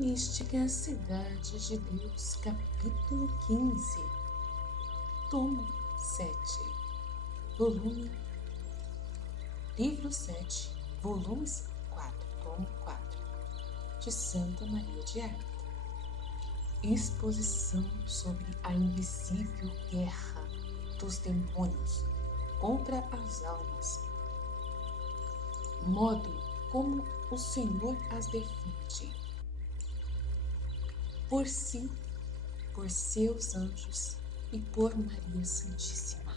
Mística Cidade de Deus, capítulo 15, tomo 7, volume, livro 7, volumes 4, tomo 4, de Santa Maria de Ágreda. Exposição sobre a invisível guerra dos demônios contra as almas. Modo como o Senhor as defende. Por si, por seus anjos e por Maria Santíssima.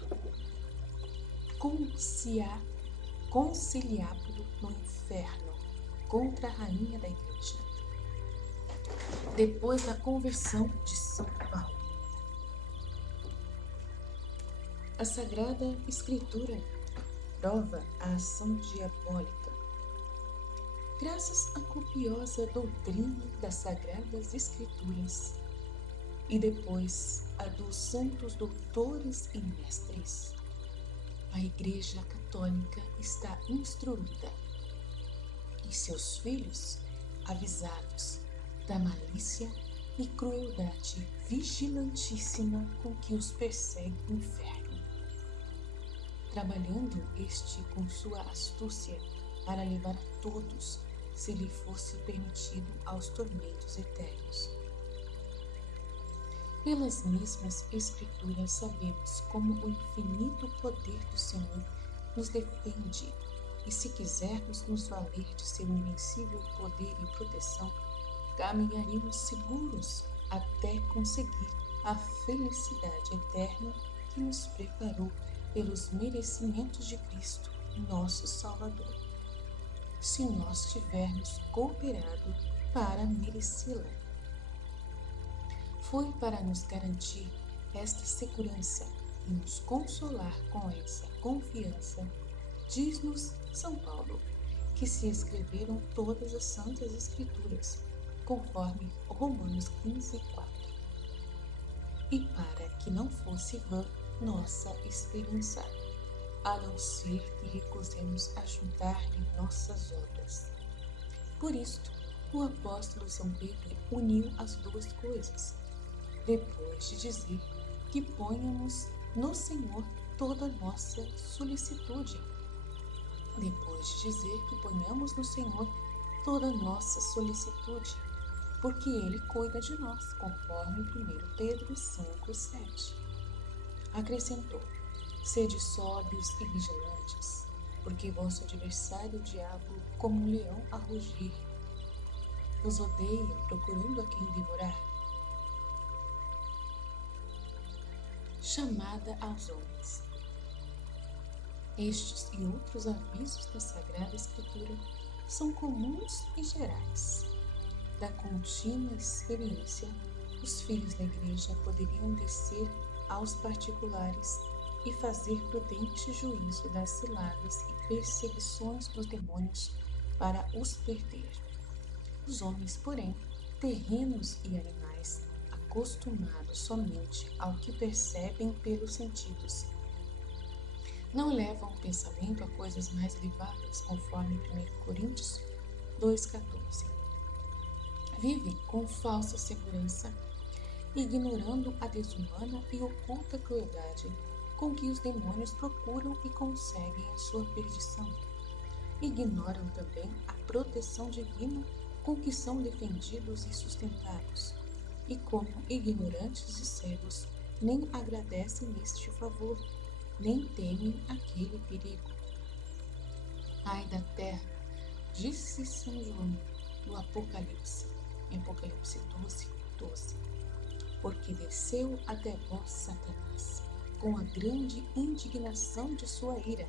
Conciliábulo no inferno contra a Rainha da Igreja. Depois da conversão de São Paulo. A Sagrada Escritura prova a ação diabólica. Graças à copiosa doutrina das Sagradas Escrituras e depois a dos santos doutores e mestres, a Igreja Católica está instruída e seus filhos avisados da malícia e crueldade vigilantíssima com que os persegue o inferno, trabalhando este com sua astúcia para levar a todos, se lhe fosse permitido, aos tormentos eternos. Pelas mesmas Escrituras sabemos como o infinito poder do Senhor nos defende, e se quisermos nos valer de seu invencível poder e proteção, caminharemos seguros até conseguir a felicidade eterna que nos preparou pelos merecimentos de Cristo, nosso Salvador, se nós tivermos cooperado para merecê-la. Foi para nos garantir esta segurança e nos consolar com essa confiança, diz-nos São Paulo, que se escreveram todas as Santas Escrituras, conforme Romanos 15, 4. E para que não fosse vã nossa esperança, a não ser que recusemos ajuntar-lhe nossas obras. Por isto, o apóstolo São Pedro uniu as duas coisas, depois de dizer que ponhamos no Senhor toda nossa solicitude. Depois de dizer que ponhamos no Senhor toda nossa solicitude, porque Ele cuida de nós, conforme 1 Pedro 5, 7. Acrescentou: sede sóbrios e vigilantes, porque vosso adversário, o diabo, como um leão a rugir, vos odeia, procurando a quem devorar. Chamada aos homens. Estes e outros avisos da Sagrada Escritura são comuns e gerais. Da contínua experiência, os filhos da Igreja poderiam descer aos particulares e fazer prudente juízo das ciladas e perseguições dos demônios para os perder. Os homens, porém, terrenos e animais, acostumados somente ao que percebem pelos sentidos, não levam o pensamento a coisas mais elevadas, conforme 1 Coríntios 2,14. Vivem com falsa segurança, ignorando a desumana e oculta crueldade com que os demônios procuram e conseguem a sua perdição. Ignoram também a proteção divina com que são defendidos e sustentados, e como ignorantes e cegos, nem agradecem este favor, nem temem aquele perigo. Ai da terra, disse São João no Apocalipse, em Apocalipse 12, 12, porque desceu até vós Satanás, com a grande indignação de sua ira.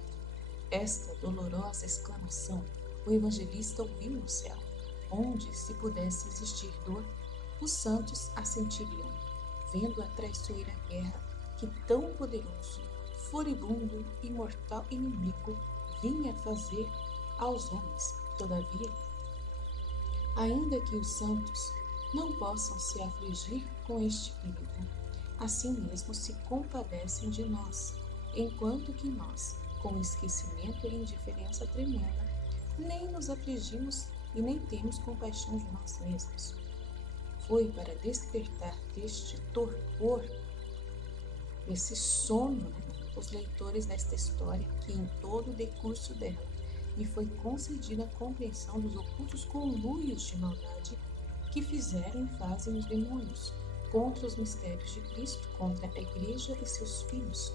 Esta dolorosa exclamação o evangelista ouviu no céu, onde, se pudesse existir dor, os santos a sentiriam, vendo a traiçoeira guerra que tão poderoso, furibundo e mortal inimigo vinha fazer aos homens. Todavia, ainda que os santos não possam se afligir com este perigo, assim mesmo se compadecem de nós, enquanto que nós, com esquecimento e indiferença tremenda, nem nos afligimos e nem temos compaixão de nós mesmos. foi para despertar deste torpor, desse sono, os leitores desta história, que em todo o decurso dela lhe foi concedida a compreensão dos ocultos conluios de maldade que fizeram e fazem os demônios contra os mistérios de Cristo, contra a Igreja e seus filhos.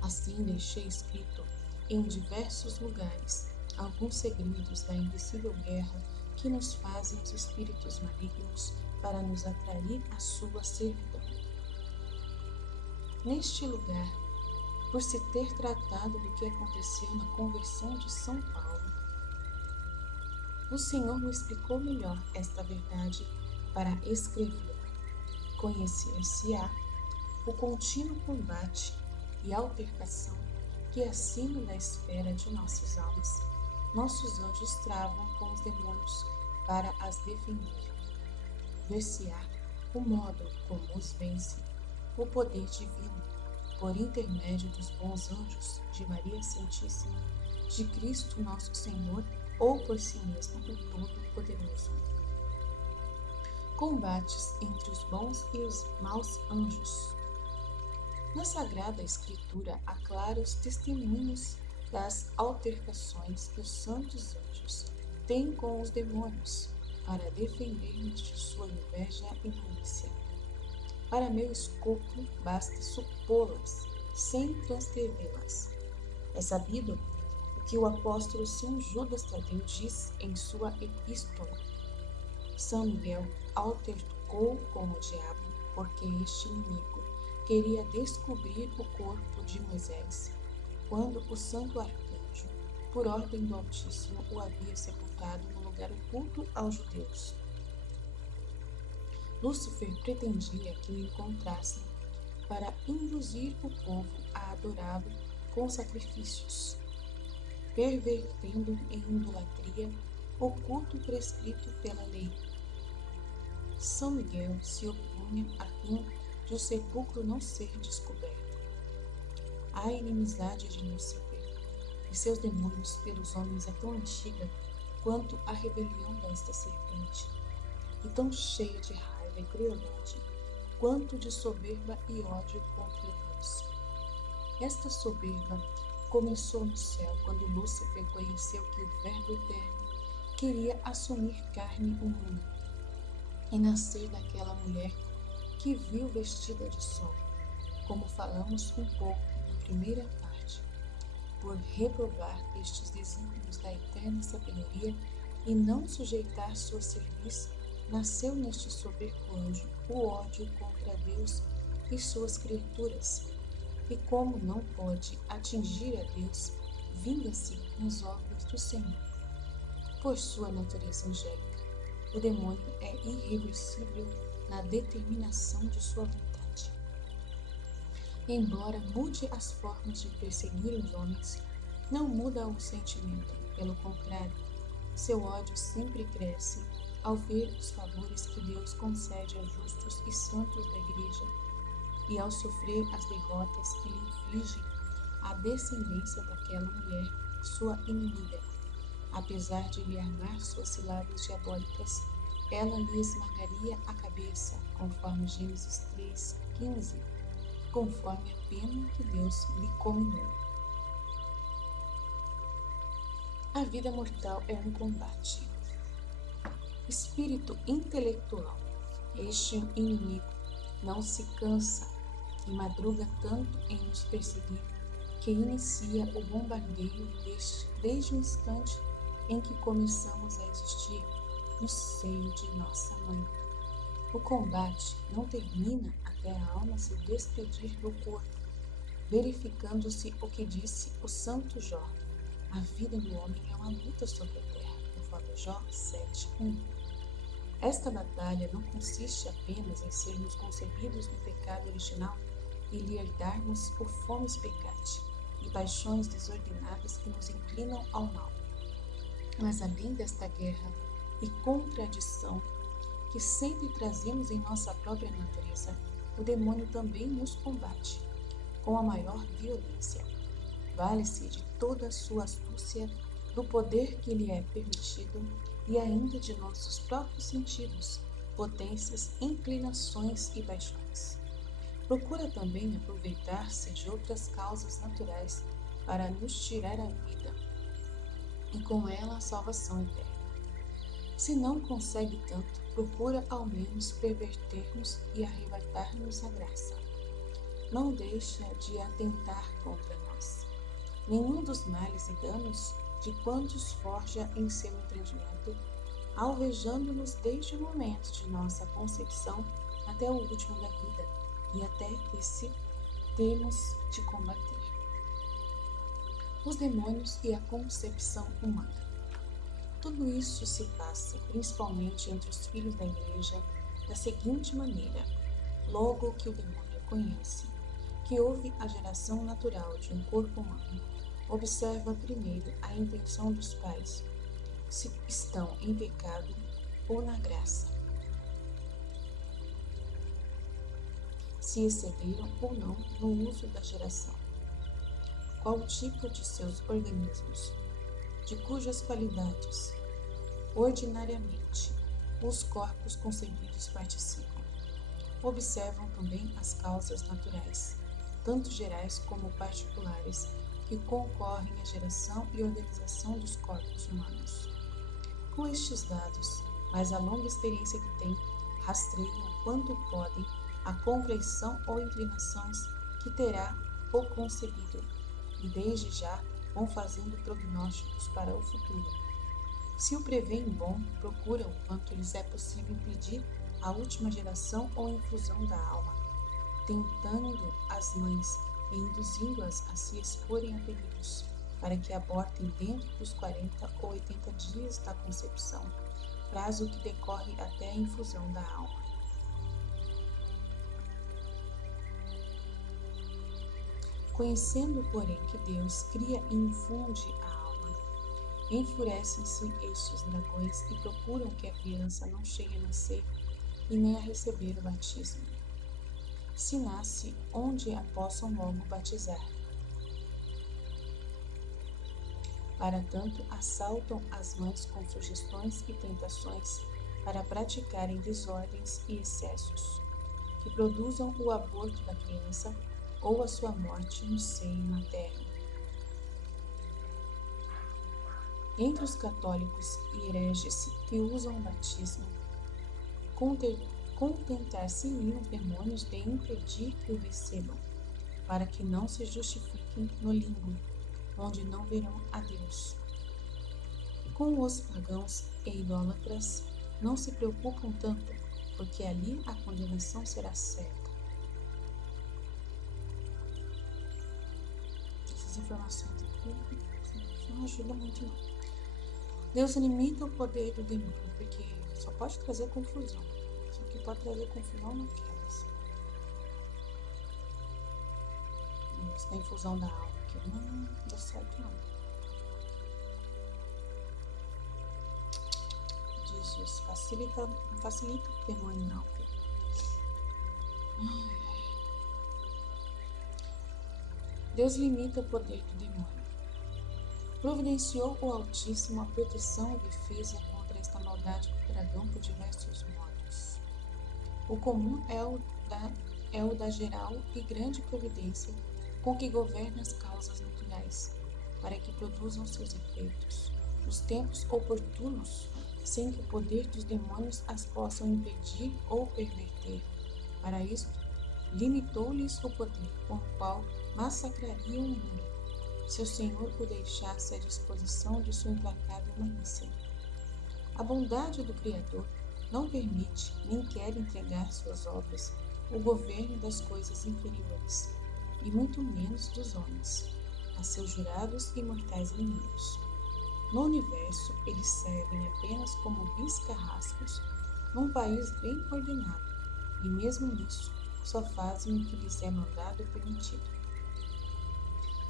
Assim deixei escrito em diversos lugares alguns segredos da invisível guerra que nos fazem os espíritos malignos para nos atrair à sua servidão. Neste lugar, por se ter tratado do que aconteceu na conversão de São Paulo, o Senhor me explicou melhor esta verdade para escrever. Conhecer-se-á o contínuo combate e altercação que acima da esfera de nossas almas, nossos anjos travam com os demônios para as defender. Ver-se-á o modo como os vence o poder divino, por intermédio dos bons anjos, de Maria Santíssima, de Cristo nosso Senhor, ou por si mesmo o Todo-Poderoso. Combates entre os bons e os maus anjos. Na Sagrada Escritura há claros testemunhos das altercações que os santos anjos têm com os demônios para defender-nos de sua inveja e malícia. Para meu escopo, basta supô-las, sem transcrevê-las. É sabido o que o apóstolo São Judas Tadeu diz em sua epístola. São Miguel altercou com o diabo, porque este inimigo queria descobrir o corpo de Moisés, quando o santo arcanjo, por ordem do Altíssimo, o havia sepultado no lugar oculto aos judeus. Lúcifer pretendia que o encontrassem para induzir o povo a adorá-lo com sacrifícios, pervertendo em idolatria o culto prescrito pela lei. São Miguel se opunha a fim de o sepulcro não ser descoberto. A inimizade de Lúcifer e seus demônios pelos homens é tão antiga quanto a rebelião desta serpente, e tão cheia de raiva e crueldade, quanto de soberba e ódio contra Deus. Esta soberba começou no céu, quando Lúcifer conheceu que o Verbo Eterno queria assumir carne humana e nascer daquela mulher que viu vestida de sol, como falamos um pouco na primeira parte. Por reprovar estes desígnios da eterna sabedoria e não sujeitar sua cerviz, nasceu neste soberbo anjo o ódio contra Deus e suas criaturas, e como não pode atingir a Deus, vinga-se nas obras do Senhor. Por sua natureza angélica, o demônio é irreversível na determinação de sua vontade. Embora mude as formas de perseguir os homens, não muda o sentimento, pelo contrário, seu ódio sempre cresce ao ver os favores que Deus concede aos justos e santos da Igreja, e ao sofrer as derrotas que lhe inflige a descendência daquela mulher, sua inimiga. Apesar de lhe armar suas ciladas diabólicas, ela lhe esmagaria a cabeça, conforme Gênesis 3:15, conforme a pena que Deus lhe combinou. A vida mortal é um combate. Espírito intelectual, este inimigo não se cansa e madruga tanto em nos perseguir que inicia o bombardeio desde o instante em que começamos a existir no seio de nossa mãe. O combate não termina até a alma se despedir do corpo, verificando-se o que disse o santo Jó: a vida do homem é uma luta sobre a terra, conforme Jó 7:1. Esta batalha não consiste apenas em sermos concebidos no pecado original e lhe herdarmos o fomes peccati e paixões desordenadas que nos inclinam ao mal. Mas além desta guerra e contradição que sempre trazemos em nossa própria natureza, o demônio também nos combate com a maior violência. Vale-se de toda a sua astúcia, do poder que lhe é permitido e ainda de nossos próprios sentidos potências, inclinações e paixões. Procura também aproveitar-se de outras causas naturais para nos tirar a vida e com ela a salvação eterna. Se não consegue tanto, procura ao menos perverter-nos e arrebatar-nos a graça. Não deixa de atentar contra nós. Nenhum dos males e danos de quantos forja em seu entendimento, alvejando-nos desde o momento de nossa concepção até o último da vida, e até esse temos de combater. Os demônios e a concepção humana. Tudo isso se passa, principalmente entre os filhos da Igreja, da seguinte maneira: logo que o demônio conhece que houve a geração natural de um corpo humano, observa primeiro a intenção dos pais, se estão em pecado ou na graça, se excederam ou não no uso da geração, qual o tipo de seus organismos, de cujas qualidades, ordinariamente, os corpos concebidos participam. Observam também as causas naturais, tanto gerais como particulares, que concorrem à geração e organização dos corpos humanos. Com estes dados, mais a longa experiência que têm, rastreiam quanto podem a compreensão ou inclinações que terá o concebido, e desde já vão fazendo prognósticos para o futuro. Se o prevêem bom, procuram quanto lhes é possível impedir a última geração ou infusão da alma, tentando as mães e induzindo-as a se exporem a perigos, para que abortem dentro dos 40 ou 80 dias da concepção, prazo que decorre até a infusão da alma. Conhecendo, porém, que Deus cria e infunde a alma, enfurecem-se estes dragões e procuram que a criança não chegue a nascer e nem a receber o batismo. Se nasce, onde a possam logo batizar. Para tanto, assaltam as mães com sugestões e tentações para praticarem desordens e excessos, que produzam o aborto da criança ou a sua morte no seio materno. Entre os católicos e hereges que usam o batismo, contentar-se-iam os demônios de impedir que o recebam, para que não se justifiquem no limbo, onde não verão a Deus. Com os pagãos e idólatras não se preocupam tanto, porque ali a condenação será certa. Essas informações aqui não ajudam muito não. Deus limita o poder do demônio, porque só pode trazer confusão. Só que pode trazer confusão naquelas. Isso da infusão da alma, que não dá certo não. Jesus, não facilita o demônio não, filho. Deus limita o poder do demônio. Providenciou o Altíssimo a proteção e defesa contra esta maldade do dragão por diversos modos. O comum é o da geral e grande providência com que governa as causas naturais, para que produzam seus efeitos, nos tempos oportunos, sem que o poder dos demônios as possam impedir ou perverter. Para isto, limitou-lhes o poder com o qual massacrariam o mundo, se o Senhor o deixasse à disposição de sua implacável malícia. A bondade do Criador não permite nem quer entregar suas obras o governo das coisas inferiores, e muito menos dos homens, a seus jurados e mortais inimigos. No universo, eles servem apenas como bis-carrascos num país bem ordenado, e mesmo nisso só fazem o que lhes é mandado e permitido.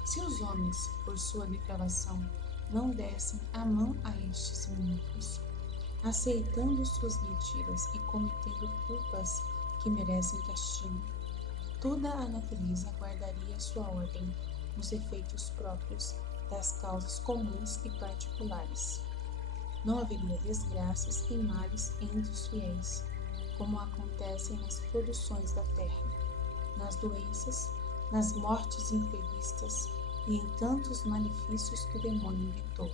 Se os homens, por sua depravação, não dessem a mão a estes inimigos, aceitando suas mentiras e cometendo culpas que merecem castigo, toda a natureza guardaria sua ordem nos efeitos próprios das causas comuns e particulares. Não haveria desgraças e males entre os fiéis, como acontecem nas produções da terra, nas doenças, nas mortes imprevistas e em tantos malefícios que o demônio inventou.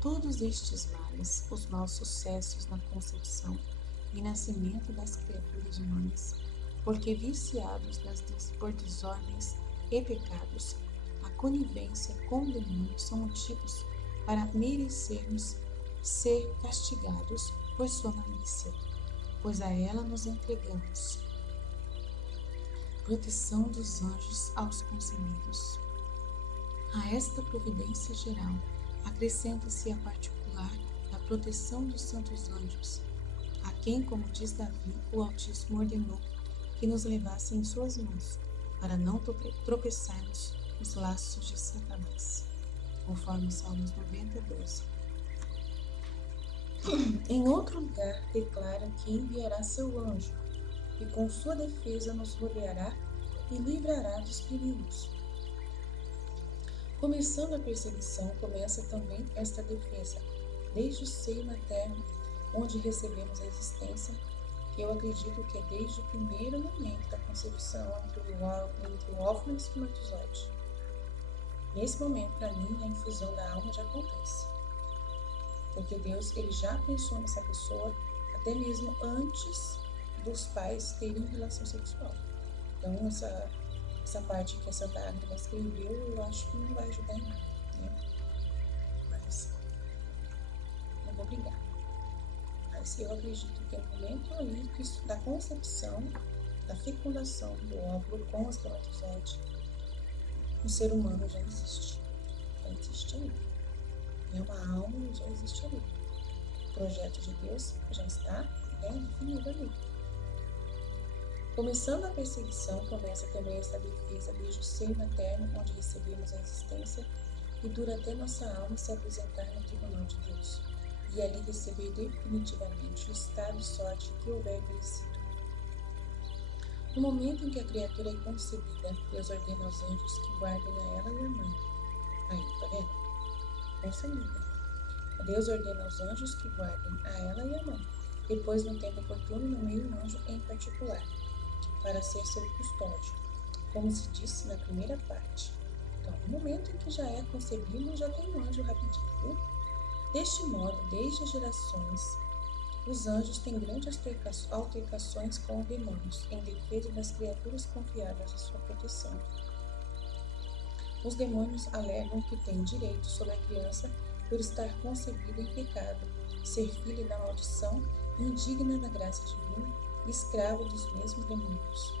Todos estes males, os maus sucessos na concepção e nascimento das criaturas humanas, porque viciados por desordens e pecados, a conivência com o demônio são motivos para merecermos ser castigados por sua malícia, pois a ela nos entregamos. Proteção dos anjos aos concebidos. A esta providência geral acrescenta-se a particular da proteção dos santos anjos, a quem, como diz Davi, o Altíssimo ordenou que nos levasse em suas mãos, para não tropeçarmos nos laços de Satanás, conforme Salmos 90:12. Em outro lugar, declara que enviará seu anjo, e com sua defesa nos rodeará e livrará dos perigos. Começando a perseguição, começa também esta defesa, desde o seio materno, onde recebemos a existência, que eu acredito que é desde o primeiro momento da concepção entre o óvulo e o espermatozoide. Nesse momento, para mim, a infusão da alma já acontece. Porque Deus, ele já pensou nessa pessoa até mesmo antes dos pais terem relação sexual. Então, essa parte que a Santa Ágata escreveu, eu acho que não vai ajudar em nada, né? Mas não vou brigar. Mas eu acredito que no momento ali da concepção, da fecundação do óvulo com o espermatozoide, o ser humano já existe. Já existe ali. É uma alma e já existe ali. O projeto de Deus já está definido ali. Começando a perseguição, começa também essa defesa desde o seio materno, onde recebemos a existência, e dura até nossa alma se apresentar no tribunal de Deus, e ali receber definitivamente o estado de sorte que houver merecido. No momento em que a criatura é concebida, Deus ordena aos anjos que guardem a ela e a mãe. Aí, tá vendo? Concebida. Deus ordena aos anjos que guardem a ela e a mãe. Depois, no tempo oportuno, nomeia um anjo em particular, para ser seu custódio, como se disse na primeira parte. Então, no momento em que já é concebido, já tem um anjo rapidinho, viu? Deste modo, desde as gerações, os anjos têm grandes altercações com os demônios, em defesa das criaturas confiadas à sua proteção. Os demônios alegam que têm direito sobre a criança por estar concebida em pecado, ser filha da maldição, indigna da graça divina, escravo dos mesmos demônios.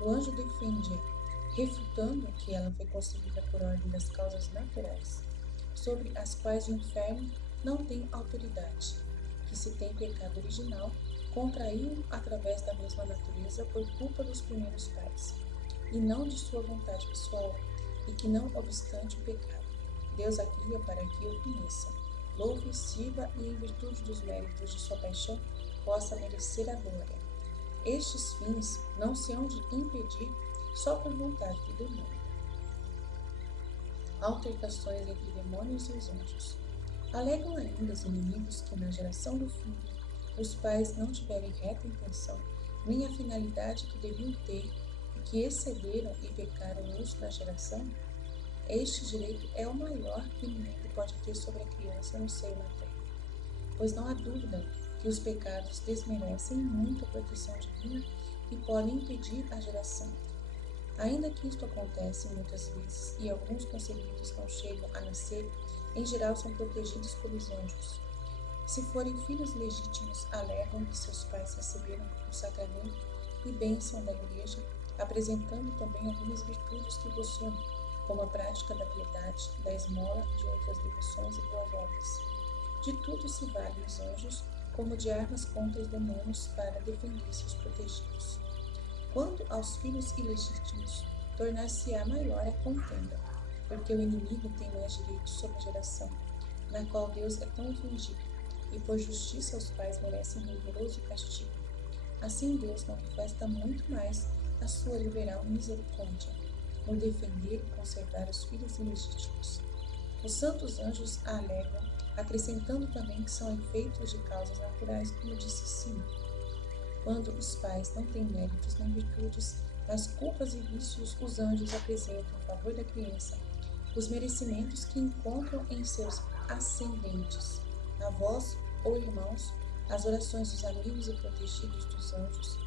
O anjo defende-a, refutando que ela foi concebida por ordem das causas naturais, sobre as quais o inferno não tem autoridade, que se tem pecado original, contraiu através da mesma natureza por culpa dos primeiros pais, e não de sua vontade pessoal, e que não obstante o pecado, Deus a cria para que o conheça, louve, sirva e em virtude dos méritos de sua paixão possa merecer a glória. Estes fins não se hão de impedir só por vontade do demônio. Altercações entre demônios e os anjos. Alegam ainda os inimigos que na geração do filho os pais não tiverem reta intenção, nem a finalidade que deviam ter, e que excederam e pecaram no uso da geração. Este direito é o maior que o inimigo pode ter sobre a criança no seio materno, pois não há dúvida que os pecados desmerecem muito a proteção divina e podem impedir a geração. Ainda que isto acontece muitas vezes e alguns concebidos não chegam a nascer, em geral são protegidos pelos anjos. Se forem filhos legítimos, alegam que seus pais receberam o sacramento e bênção da igreja, apresentando também algumas virtudes que possuem, como a prática da piedade, da esmola, de outras devoções e boas obras. De tudo se valem os anjos, como de armas contra os demônios para defender seus protegidos. Quanto aos filhos ilegítimos, tornar-se-á maior a contenda, porque o inimigo tem mais direitos sobre a geração, na qual Deus é tão ofendido, e por justiça os pais merecem rigoroso castigo. Assim Deus manifesta muito mais a sua liberal misericórdia, no defender e conservar os filhos ilegítimos. Os santos anjos a alegam, acrescentando também que são efeitos de causas naturais, como disse acima. Quando os pais não têm méritos nem virtudes, nas culpas e vícios os anjos apresentam em favor da criança os merecimentos que encontram em seus ascendentes, avós ou irmãos. As orações dos amigos e protegidos dos anjos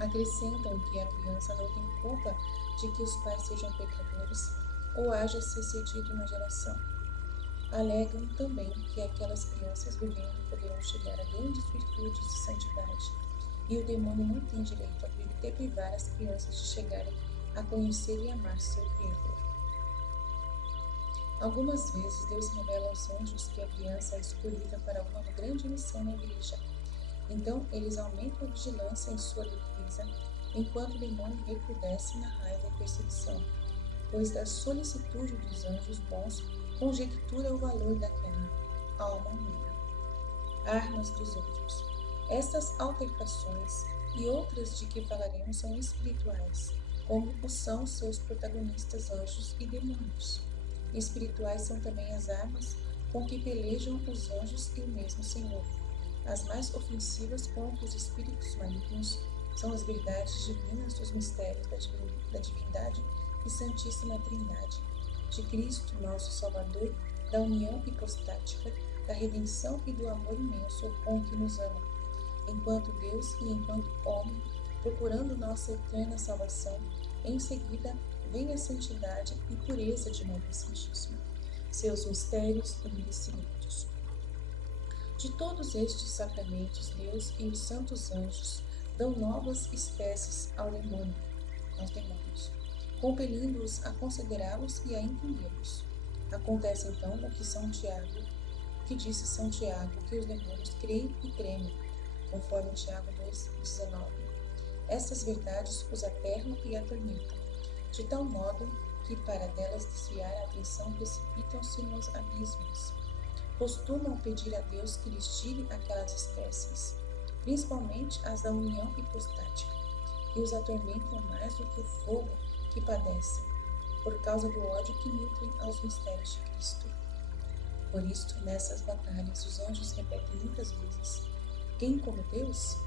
acrescentam que a criança não tem culpa de que os pais sejam pecadores ou haja se cedido na geração. Alegam também que aquelas crianças vivendo poderão chegar a grandes virtudes de santidade, e o demônio não tem direito a deprivar as crianças de chegarem a conhecer e amar seu Criador. Algumas vezes Deus revela aos anjos que a criança é escolhida para alguma grande missão na igreja. Então eles aumentam a vigilância em sua defesa, enquanto o demônio recrudesce na raiva e perseguição, pois da solicitude dos anjos bons conjectura o valor daquela alma humana. Armas dos outros. Estas altercações e outras de que falaremos são espirituais, como o são seus protagonistas anjos e demônios. Espirituais são também as armas com que pelejam os anjos e o mesmo Senhor. As mais ofensivas contra os espíritos malignos são as verdades divinas dos mistérios da divindade e Santíssima Trindade, de Cristo, nosso Salvador, da união hipostática, da redenção e do amor imenso com que nos ama, enquanto Deus e enquanto homem, procurando nossa eterna salvação. Em seguida, vem a santidade e pureza de Maria Santíssima, seus mistérios e merecimentos. De todos estes sacramentos, Deus e os santos anjos dão novas espécies aos demônios, compelindo-os a considerá-los e a entendê-los. Acontece então o que disse São Tiago, que os demônios creem e tremem, conforme Tiago 2,19. Essas verdades os aterram e atormentam, de tal modo que, para delas desviar a atenção, precipitam-se nos abismos. Costumam pedir a Deus que lhes tire aquelas espécies, principalmente as da união hipostática, que os atormentam mais do que o fogo que padecem, por causa do ódio que nutrem aos mistérios de Cristo. Por isto, nessas batalhas, os anjos repetem muitas vezes: quem como Deus?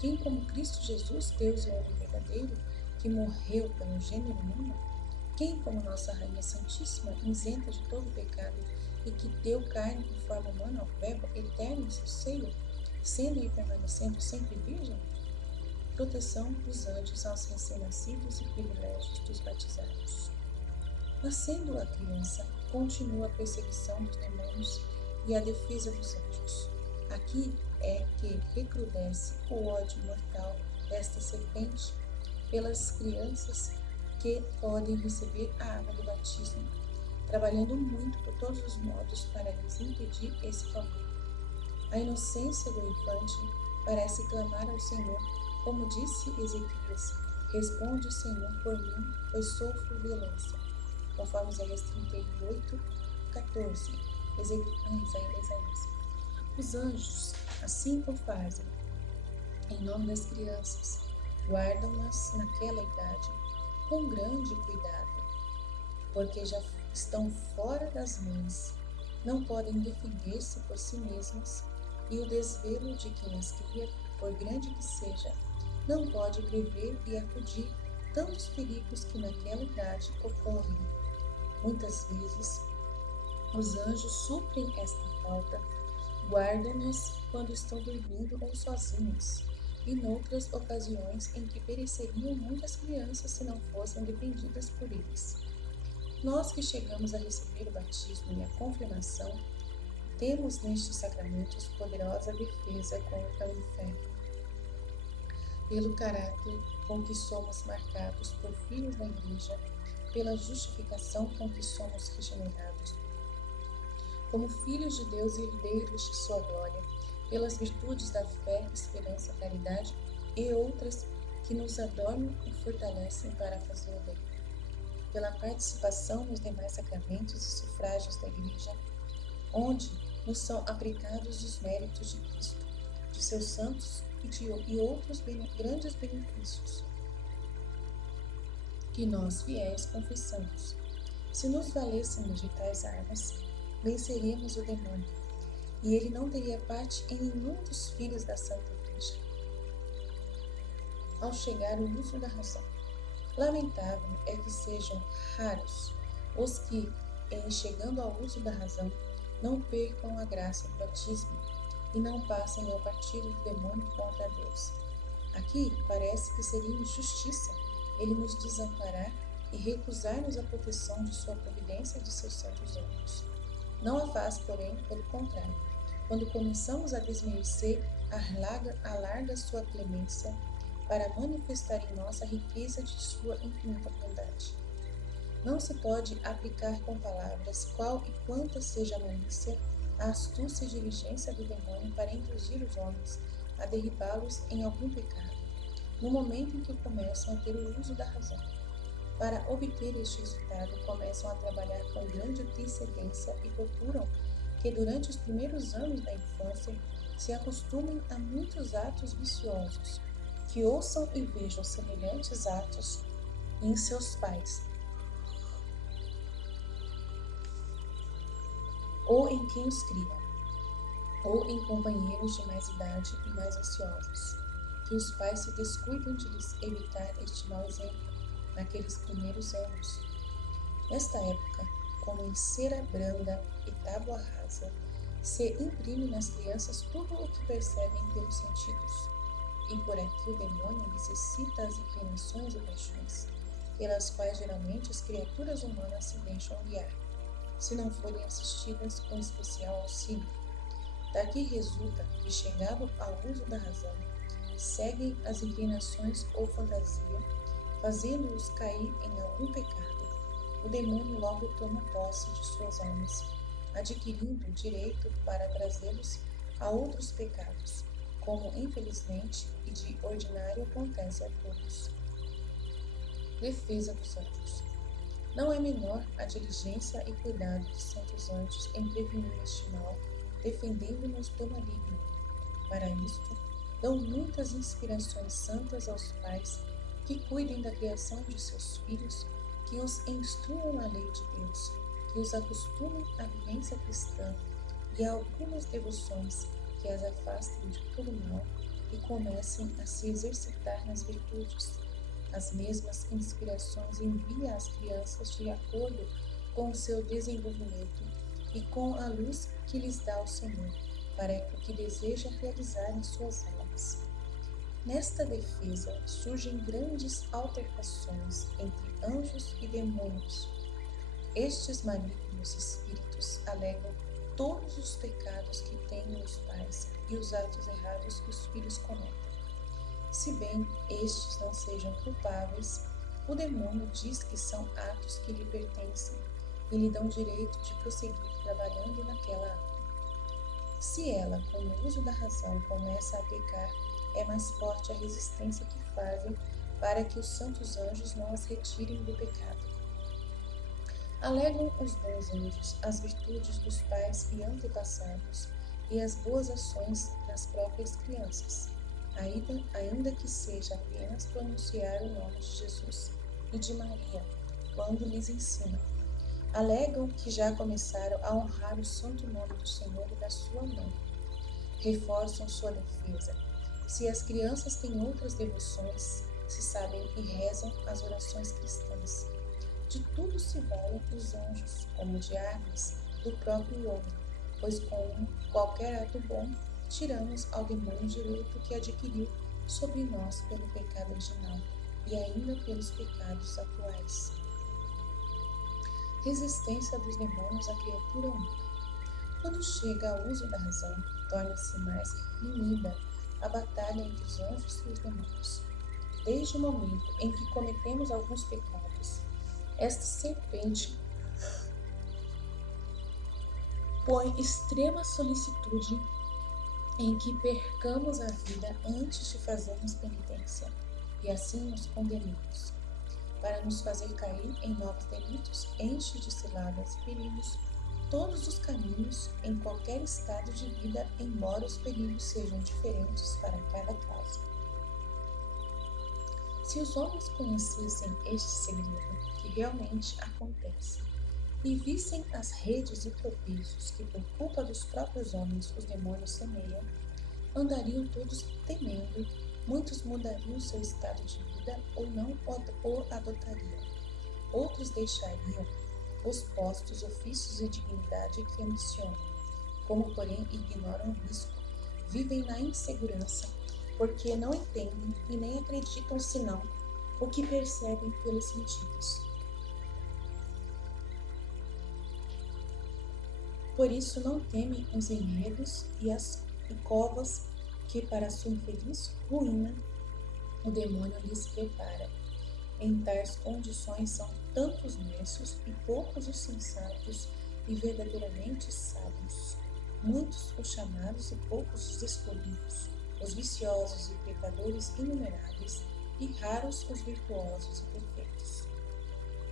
Quem como Cristo Jesus, Deus e homem verdadeiro, que morreu pelo gênero humano? Quem como nossa Rainha Santíssima, isenta de todo pecado, e que deu carne em forma humana ao Verbo eterno em seu seio, sendo e permanecendo sempre virgem? Proteção dos anjos aos recém-nascidos e privilégios dos batizados. Nascendo a criança, continua a perseguição dos demônios e a defesa dos anjos. Aqui é que recrudesce o ódio mortal desta serpente pelas crianças que podem receber a água do batismo, trabalhando muito por todos os modos para lhes impedir esse favor. A inocência do infante parece clamar ao Senhor, como disse Ezequias: responde, Senhor, por mim, pois sofro violência, conforme Isaías 38, 14. Isaías. Os anjos assim o fazem, em nome das crianças, guardam-nas naquela idade com grande cuidado, porque já estão fora das mães, não podem defender-se por si mesmas, e o desvelo de quem as cria, por grande que seja, não pode prever e acudir tantos perigos que naquela idade ocorrem. Muitas vezes, os anjos suprem esta falta, guardam-nas quando estão dormindo ou sozinhos, e noutras ocasiões em que pereceriam muitas crianças se não fossem defendidas por eles. Nós que chegamos a receber o batismo e a confirmação, temos nestes sacramentos poderosa defesa contra o inferno. Pelo caráter com que somos marcados por filhos da Igreja, pela justificação com que somos regenerados, como filhos de Deus e herdeiros de sua glória, pelas virtudes da fé, esperança, caridade e outras que nos adornam e fortalecem para fazer o bem, pela participação nos demais sacramentos e sufrágios da Igreja, onde nos são aplicados os méritos de Cristo, de seus santos e outros grandes benefícios, que nós, fiéis, confessamos. Se nos valêssemos de tais armas, venceríamos o demônio, e ele não teria parte em nenhum dos filhos da Santa Igreja. ao chegar o uso da razão. Lamentável é que sejam raros os que, em chegando ao uso da razão, não percam a graça do batismo e não passem ao partido do demônio contra Deus. Aqui parece que seria injustiça ele nos desamparar e recusar-nos a proteção de sua providência e de seus santos anjos. Não a faz, porém, pelo contrário. Quando começamos a desmerecer, alarga sua clemência para manifestar em nós a riqueza de sua infinita bondade. Não se pode aplicar com palavras qual e quanta seja a malícia, a astúcia e diligência do demônio para induzir os homens a derribá-los em algum pecado, no momento em que começam a ter o uso da razão. Para obter este resultado, começam a trabalhar com grande antecedência e procuram que durante os primeiros anos da infância se acostumem a muitos atos viciosos, que ouçam e vejam semelhantes atos em seus pais, ou em quem os cria, ou em companheiros de mais idade e mais ansiosos, que os pais se descuidam de lhes evitar este mau exemplo naqueles primeiros anos. Nesta época, como em cera branda e tábua rasa, se imprime nas crianças tudo o que percebem pelos sentidos, e por aqui o demônio lhes excita as inclinações e paixões, pelas quais geralmente as criaturas humanas se deixam guiar, se não forem assistidas com especial auxílio. Daqui resulta que, chegado ao uso da razão, seguem as inclinações ou fantasia, fazendo-os cair em algum pecado. O demônio logo toma posse de suas almas, adquirindo direito para trazê-los a outros pecados, como infelizmente e de ordinário acontece a todos. Defesa dos anjos. Não é menor a diligência e cuidado dos santos anjos em prevenir este mal, defendendo-nos do maligno. Para isto, dão muitas inspirações santas aos pais que cuidem da criação de seus filhos, que os instruam na lei de Deus, que os acostumem à vivência cristã e a algumas devoções que as afastem de todo mal e comecem a se exercitar nas virtudes. As mesmas inspirações envia às crianças de acordo com o seu desenvolvimento e com a luz que lhes dá o Senhor, para o que deseja realizar em suas almas. Nesta defesa surgem grandes altercações entre anjos e demônios. Estes malignos espíritos alegam todos os pecados que têm os pais e os atos errados que os filhos cometem. Se bem estes não sejam culpáveis, o demônio diz que são atos que lhe pertencem e lhe dão direito de prosseguir trabalhando naquela alma. Se ela, com o uso da razão, começa a pecar, é mais forte a resistência que fazem para que os santos anjos não as retirem do pecado. Alegam os bons anjos as virtudes dos pais e antepassados e as boas ações das próprias crianças, ainda que seja apenas pronunciar o nome de Jesus e de Maria, quando lhes ensinam. Alegam que já começaram a honrar o santo nome do Senhor e da sua mãe. Reforçam sua defesa. Se as crianças têm outras devoções, se sabem e rezam as orações cristãs. De tudo se valem os anjos, como de árvores do próprio homem, pois com qualquer ato bom, tiramos ao demônio o direito que adquiriu sobre nós pelo pecado original e ainda pelos pecados atuais. Resistência dos demônios à criatura humana. Quando chega ao uso da razão, torna-se mais renhida a batalha entre os anjos e os demônios. Desde o momento em que cometemos alguns pecados, esta serpente põe extrema solicitude em que percamos a vida antes de fazermos penitência, e assim nos condenemos. Para nos fazer cair em novos delitos, enche de ciladas e perigos todos os caminhos em qualquer estado de vida, embora os perigos sejam diferentes para cada caso. Se os homens conhecessem este segredo, que realmente acontece, e vissem as redes e tropeços que por culpa dos próprios homens os demônios semeiam, andariam todos temendo Muitos mudariam seu estado de vida ou não o adotariam. Outros deixariam os postos, ofícios e dignidade que ambicionam. Como, porém, ignoram o risco, vivem na insegurança, porque não entendem e nem acreditam senão o que percebem pelos sentidos. Por isso não temem os enredos e covas que, para sua infeliz ruína, o demônio lhes prepara. Em tais condições são tantos necios e poucos os sensatos e verdadeiramente sábios. Muitos os chamados e poucos os escolhidos, os viciosos e pecadores inumeráveis, e raros os virtuosos e perfeitos.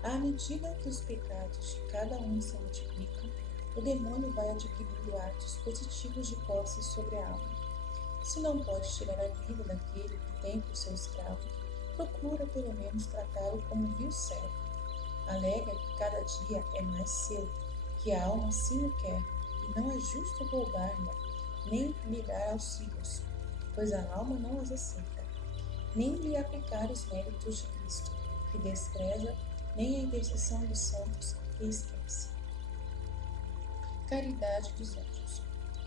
À medida que os pecados de cada um se multiplicam, o demônio vai adquirindo atos positivos de posse sobre a alma. Se não pode tirar a vida daquele que tem por seu escravo, procura pelo menos tratá-lo como vil servo. Alega que cada dia é mais seu, que a alma assim o quer, e não é justo roubar-lhe, nem lhe dar auxílios, pois a alma não as aceita, nem lhe aplicar os méritos de Cristo, que despreza, nem a intercessão dos santos, que esquece. Caridade dos anjos.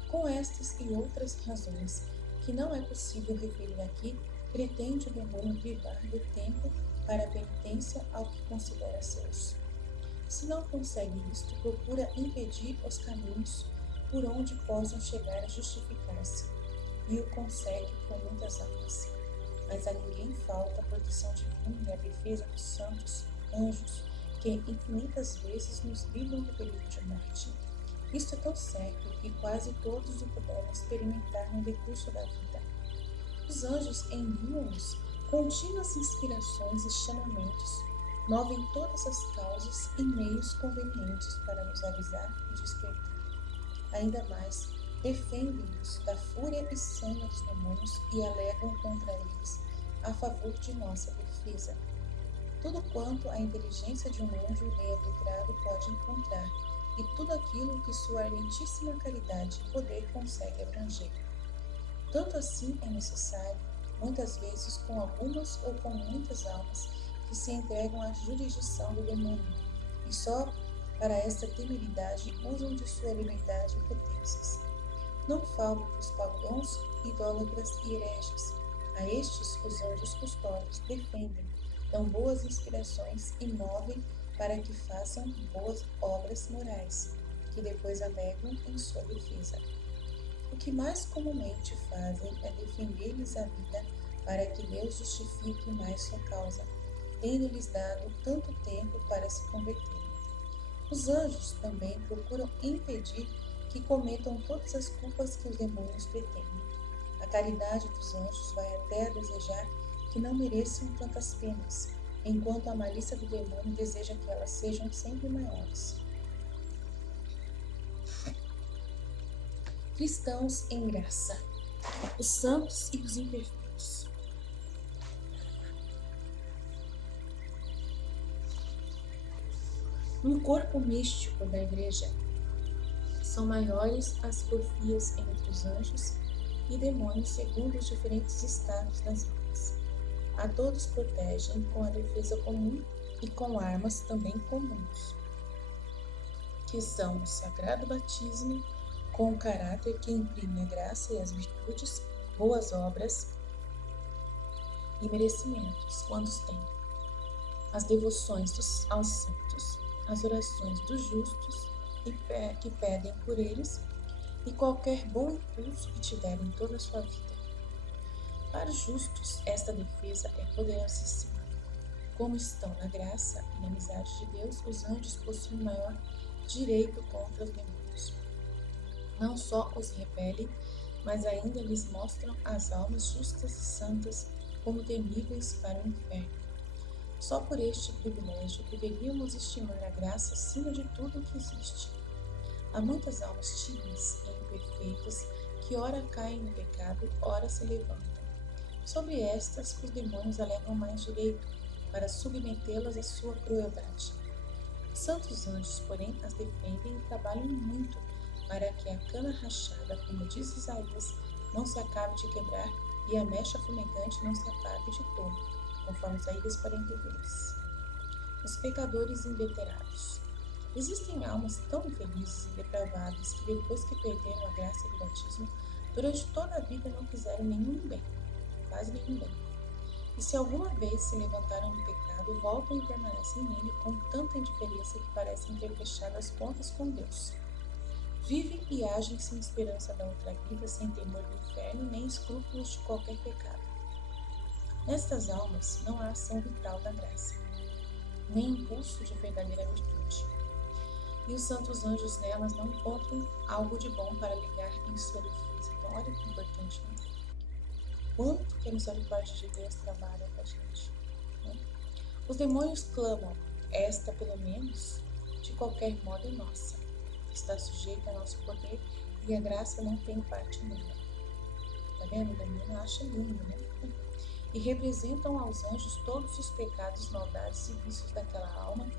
Com estas e outras razões, que não é possível referir aqui, pretende o demônio privar do tempo para a penitência ao que considera seus. Se não consegue isto, procura impedir os caminhos por onde possam chegar a justificar-se, e o consegue com muitas almas. Mas a ninguém falta a proteção divina e a defesa dos santos anjos, que infinitas vezes nos livram do perigo de morte. Isto é tão certo que quase todos o puderam experimentar no decurso da vida. Os anjos enviam-nos contínuas inspirações e chamamentos, movem todas as causas e meios convenientes para nos avisar e despertar. Ainda mais, defendem-nos da fúria e sanha dos demônios e alegam contra eles a favor de nossa defesa. Tudo quanto a inteligência de um anjo bem-aventurado pode encontrar, e tudo aquilo que sua ardentíssima caridade e poder consegue abranger. Tanto assim é necessário, muitas vezes com algumas ou com muitas almas, que se entregam à jurisdição do demônio, e só para esta temeridade usam de sua liberdade e potências. Não faltam os pagãos, idólatras e hereges. A estes os anjos custódios defendem, dão boas inspirações e movem para que façam boas obras morais, que depois alegam em sua defesa. O que mais comumente fazem é defender-lhes a vida para que Deus justifique mais sua causa, tendo-lhes dado tanto tempo para se converterem. Os anjos também procuram impedir que cometam todas as culpas que os demônios pretendem. A caridade dos anjos vai até a desejar que não mereçam tantas penas, enquanto a malícia do demônio deseja que elas sejam sempre maiores. Cristãos em graça, os santos e os imperfeitos. No corpo místico da Igreja, são maiores as porfias entre os anjos e demônios segundo os diferentes estados das almas. A todos protegem com a defesa comum e com armas também comuns, que são o sagrado batismo, com o caráter que imprime a graça e as virtudes, boas obras e merecimentos, quando os tem, as devoções aos santos, as orações dos justos que pedem por eles, e qualquer bom impulso que tiverem em toda a sua vida. Para os justos, esta defesa é poderosíssima. Como estão na graça e na amizade de Deus, os anjos possuem maior direito contra os demônios. Não só os repelem, mas ainda lhes mostram as almas justas e santas como temíveis para o inferno. Só por este privilégio deveríamos estimar a graça acima de tudo o que existe. Há muitas almas tímidas e imperfeitas que ora caem no pecado, ora se levantam. Sobre estas, os demônios alegam mais direito, para submetê-las à sua crueldade. Os santos anjos, porém, as defendem e trabalham muito para que a cana rachada, como diz Isaías, não se acabe de quebrar e a mecha fumegante não se apague de todo, conforme Isaías 42. Os pecadores inveterados. Existem almas tão infelizes e depravadas que depois que perderam a graça do batismo, durante toda a vida não fizeram nenhum bem, quase nenhum bem. E se alguma vez se levantaram do pecado, voltam e permanecem nele com tanta indiferença que parecem ter fechado as contas com Deus. Vivem e agem sem esperança da outra vida, sem temor do inferno, nem escrúpulos de qualquer pecado. Nestas almas não há ação vital da graça, nem impulso de verdadeira virtude. E os santos anjos nelas não encontram algo de bom para ligar em sua defesa. Então, olha que importante, né? Quanto que a misericórdia de Deus trabalha com a gente, né? Os demônios clamam, esta pelo menos, de qualquer modo é nossa. Está sujeita ao nosso poder e a graça não tem parte nela. Tá vendo? O demônio acha lindo, né? E representam aos anjos todos os pecados, maldades e vícios daquela alma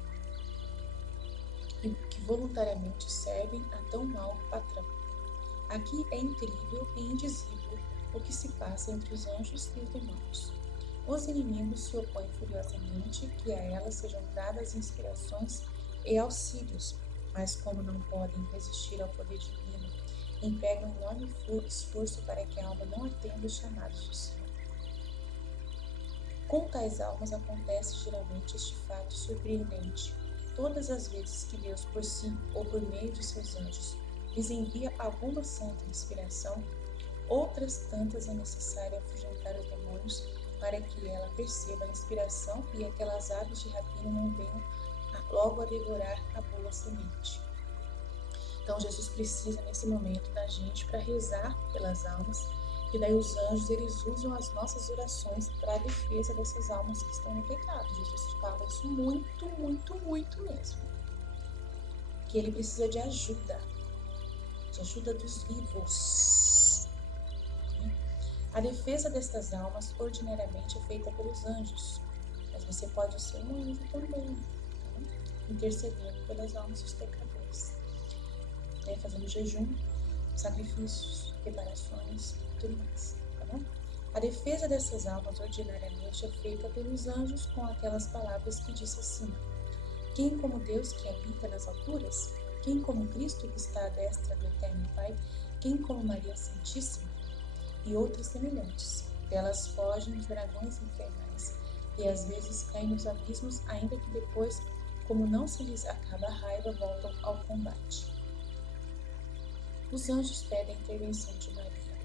que voluntariamente servem a tão mau patrão. Aqui é incrível e indizível o que se passa entre os anjos e os demônios. Os inimigos se opõem furiosamente que a elas sejam dadas inspirações e auxílios, mas como não podem resistir ao poder divino, empregam enorme esforço para que a alma não atenda os chamados do Senhor. Com tais almas acontece geralmente este fato surpreendente. Todas as vezes que Deus por si ou por meio de seus anjos lhes envia alguma santa inspiração, outras tantas é necessário afugentar os demônios para que ela perceba a inspiração e aquelas aves de rapina não venham logo a devorar a boa semente. Então Jesus precisa nesse momento da gente para rezar pelas almas, e daí os anjos eles usam as nossas orações para a defesa dessas almas que estão no pecado. Jesus fala isso muito, muito, muito mesmo. Que ele precisa de ajuda dos vivos. A defesa destas almas ordinariamente é feita pelos anjos, mas você pode ser um anjo também, tá? Intercedendo pelas almas dos pecadores, né? Fazendo jejum, sacrifícios, reparações, tudo mais, tá bom? A defesa dessas almas ordinariamente é feita pelos anjos com aquelas palavras que diz assim: quem como Deus que habita nas alturas? Quem como Cristo que está à destra do Eterno Pai? Quem como Maria Santíssima? E outras semelhantes. Delas fogem os dragões infernais e às vezes caem nos abismos, ainda que depois, como não se lhes acaba a raiva, voltam ao combate. Os anjos pedem a intervenção de Maria.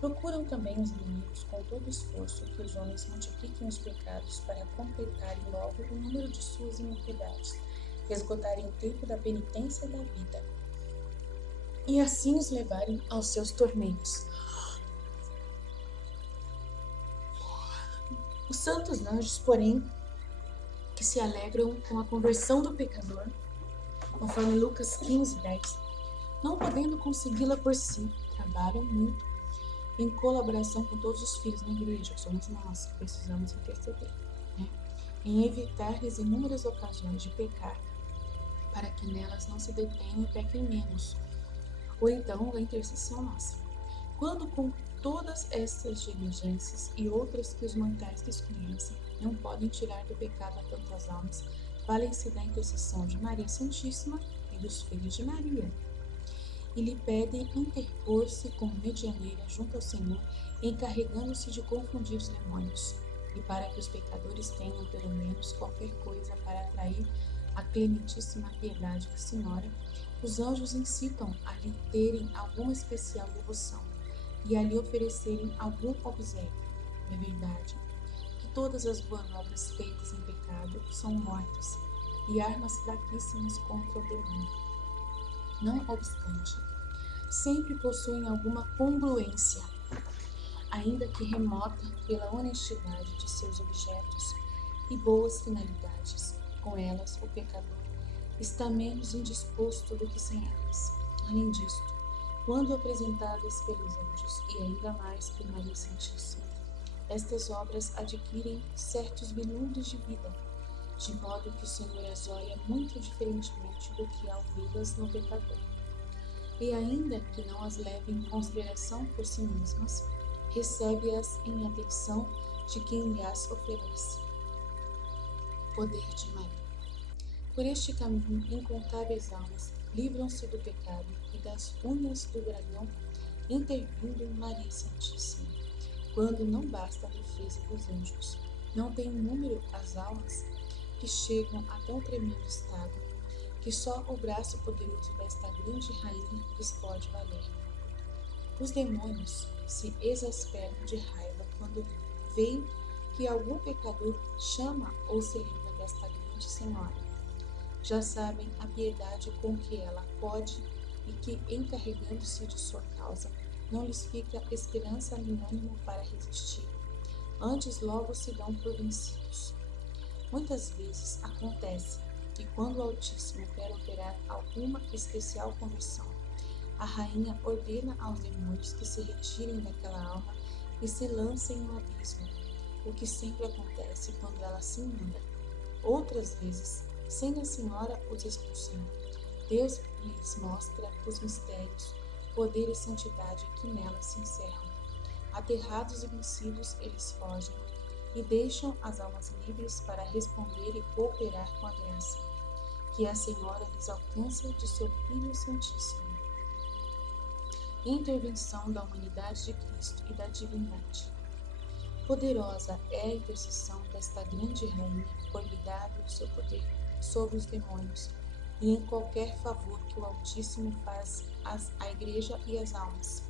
Procuram também os inimigos com todo esforço que os homens multipliquem os pecados para completarem logo o número de suas iniquidades, esgotarem o tempo da penitência da vida e assim os levarem aos seus tormentos. Os santos anjos, porém, que se alegram com a conversão do pecador, conforme Lucas 15:10, não podendo consegui-la por si, trabalham muito em colaboração com todos os filhos na igreja, que somos nós que precisamos interceder, né? Em evitar-lhes inúmeras ocasiões de pecar, para que nelas não se detenham e pequem menos, ou então a intercessão nossa. Quando com todas estas diligências e outras que os mortais desconhecem, não podem tirar do pecado a tantas almas, valem-se da intercessão de Maria Santíssima e dos filhos de Maria, e lhe pedem interpor-se como medianeira junto ao Senhor, encarregando-se de confundir os demônios, e para que os pecadores tenham pelo menos qualquer coisa para atrair a clementíssima piedade da Senhora, os anjos incitam a lhe terem alguma especial devoção e a lhe oferecerem algum obséquio. É verdade que todas as boas obras feitas em pecado são mortas e armas fraquíssimas contra o demônio. Não obstante, sempre possuem alguma congruência, ainda que remota pela honestidade de seus objetos e boas finalidades. Com elas, o pecador está menos indisposto do que sem elas. Além disto, quando apresentadas pelos anjos e ainda mais por Maria Santíssima, estas obras adquirem certos vislumbres de vida, de modo que o Senhor as olha muito diferentemente do que ao vê-las no pecador. E ainda que não as leve em consideração por si mesmas, recebe-as em atenção de quem lhas oferece. Poder de Maria. Por este caminho, incontáveis almas livram-se do pecado e das unhas do dragão, intervindo Maria Santíssima. Quando não basta a defesa dos anjos, não tem número as almas que chegam a tão tremendo estado, que só o braço poderoso desta grande rainha lhes pode valer. Os demônios se exasperam de raiva quando veem que algum pecador chama ou se lembra desta grande senhora. Já sabem a piedade com que ela pode e que, encarregando-se de sua causa, não lhes fica esperança nem ânimo para resistir. Antes logo se dão por vencidos. Muitas vezes acontece que quando o Altíssimo quer operar alguma especial conversão, a rainha ordena aos demônios que se retirem daquela alma e se lancem no abismo, o que sempre acontece quando ela se manda. Outras vezes, sem a Senhora os expulsar, Deus lhes mostra os mistérios, poder e santidade que nelas se encerram. Aterrados e vencidos, eles fogem e deixam as almas livres para responder e cooperar com a graça que a Senhora lhes alcança de seu Filho Santíssimo. Intervenção da humanidade de Cristo e da divindade. Poderosa é a intercessão desta grande rainha por lhe dar o seu poder sobre os demônios e em qualquer favor que o Altíssimo faz à Igreja e às almas.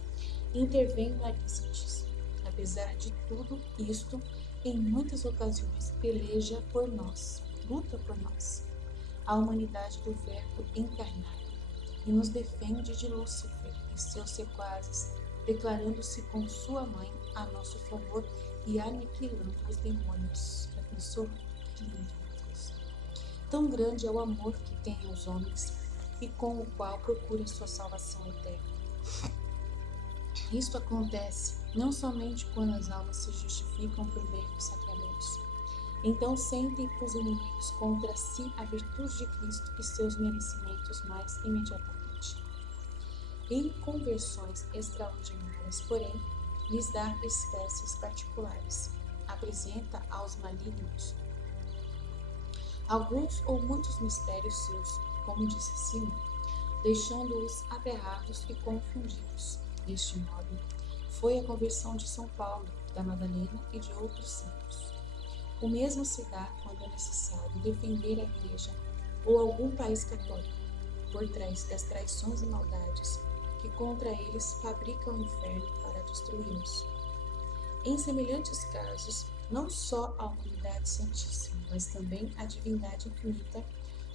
Intervém Maria Santíssima. Apesar de tudo isto, em muitas ocasiões peleja por nós, luta por nós, a humanidade do Verbo encarnado, e nos defende de Lúcifer e seus sequazes, declarando-se com sua mãe a nosso favor e aniquilando os demônios. Já pensou? Que lindo, Deus. Tão grande é o amor que tem aos homens e com o qual procura sua salvação eterna. Isto acontece não somente quando as almas se justificam por meio dos sacramentos. Então sentem os inimigos contra si a virtude de Cristo e seus merecimentos mais imediatamente. Em conversões extraordinárias, porém, lhes dá espécies particulares. Apresenta aos malignos alguns ou muitos mistérios seus, como disse acima, deixando-os aterrados e confundidos. Deste modo, foi a conversão de São Paulo, da Madalena e de outros santos. O mesmo se dá quando é necessário defender a Igreja ou algum país católico, por trás das traições e maldades que contra eles fabricam o inferno para destruí-los. Em semelhantes casos, não só a humanidade santíssima, mas também a divindade infinita,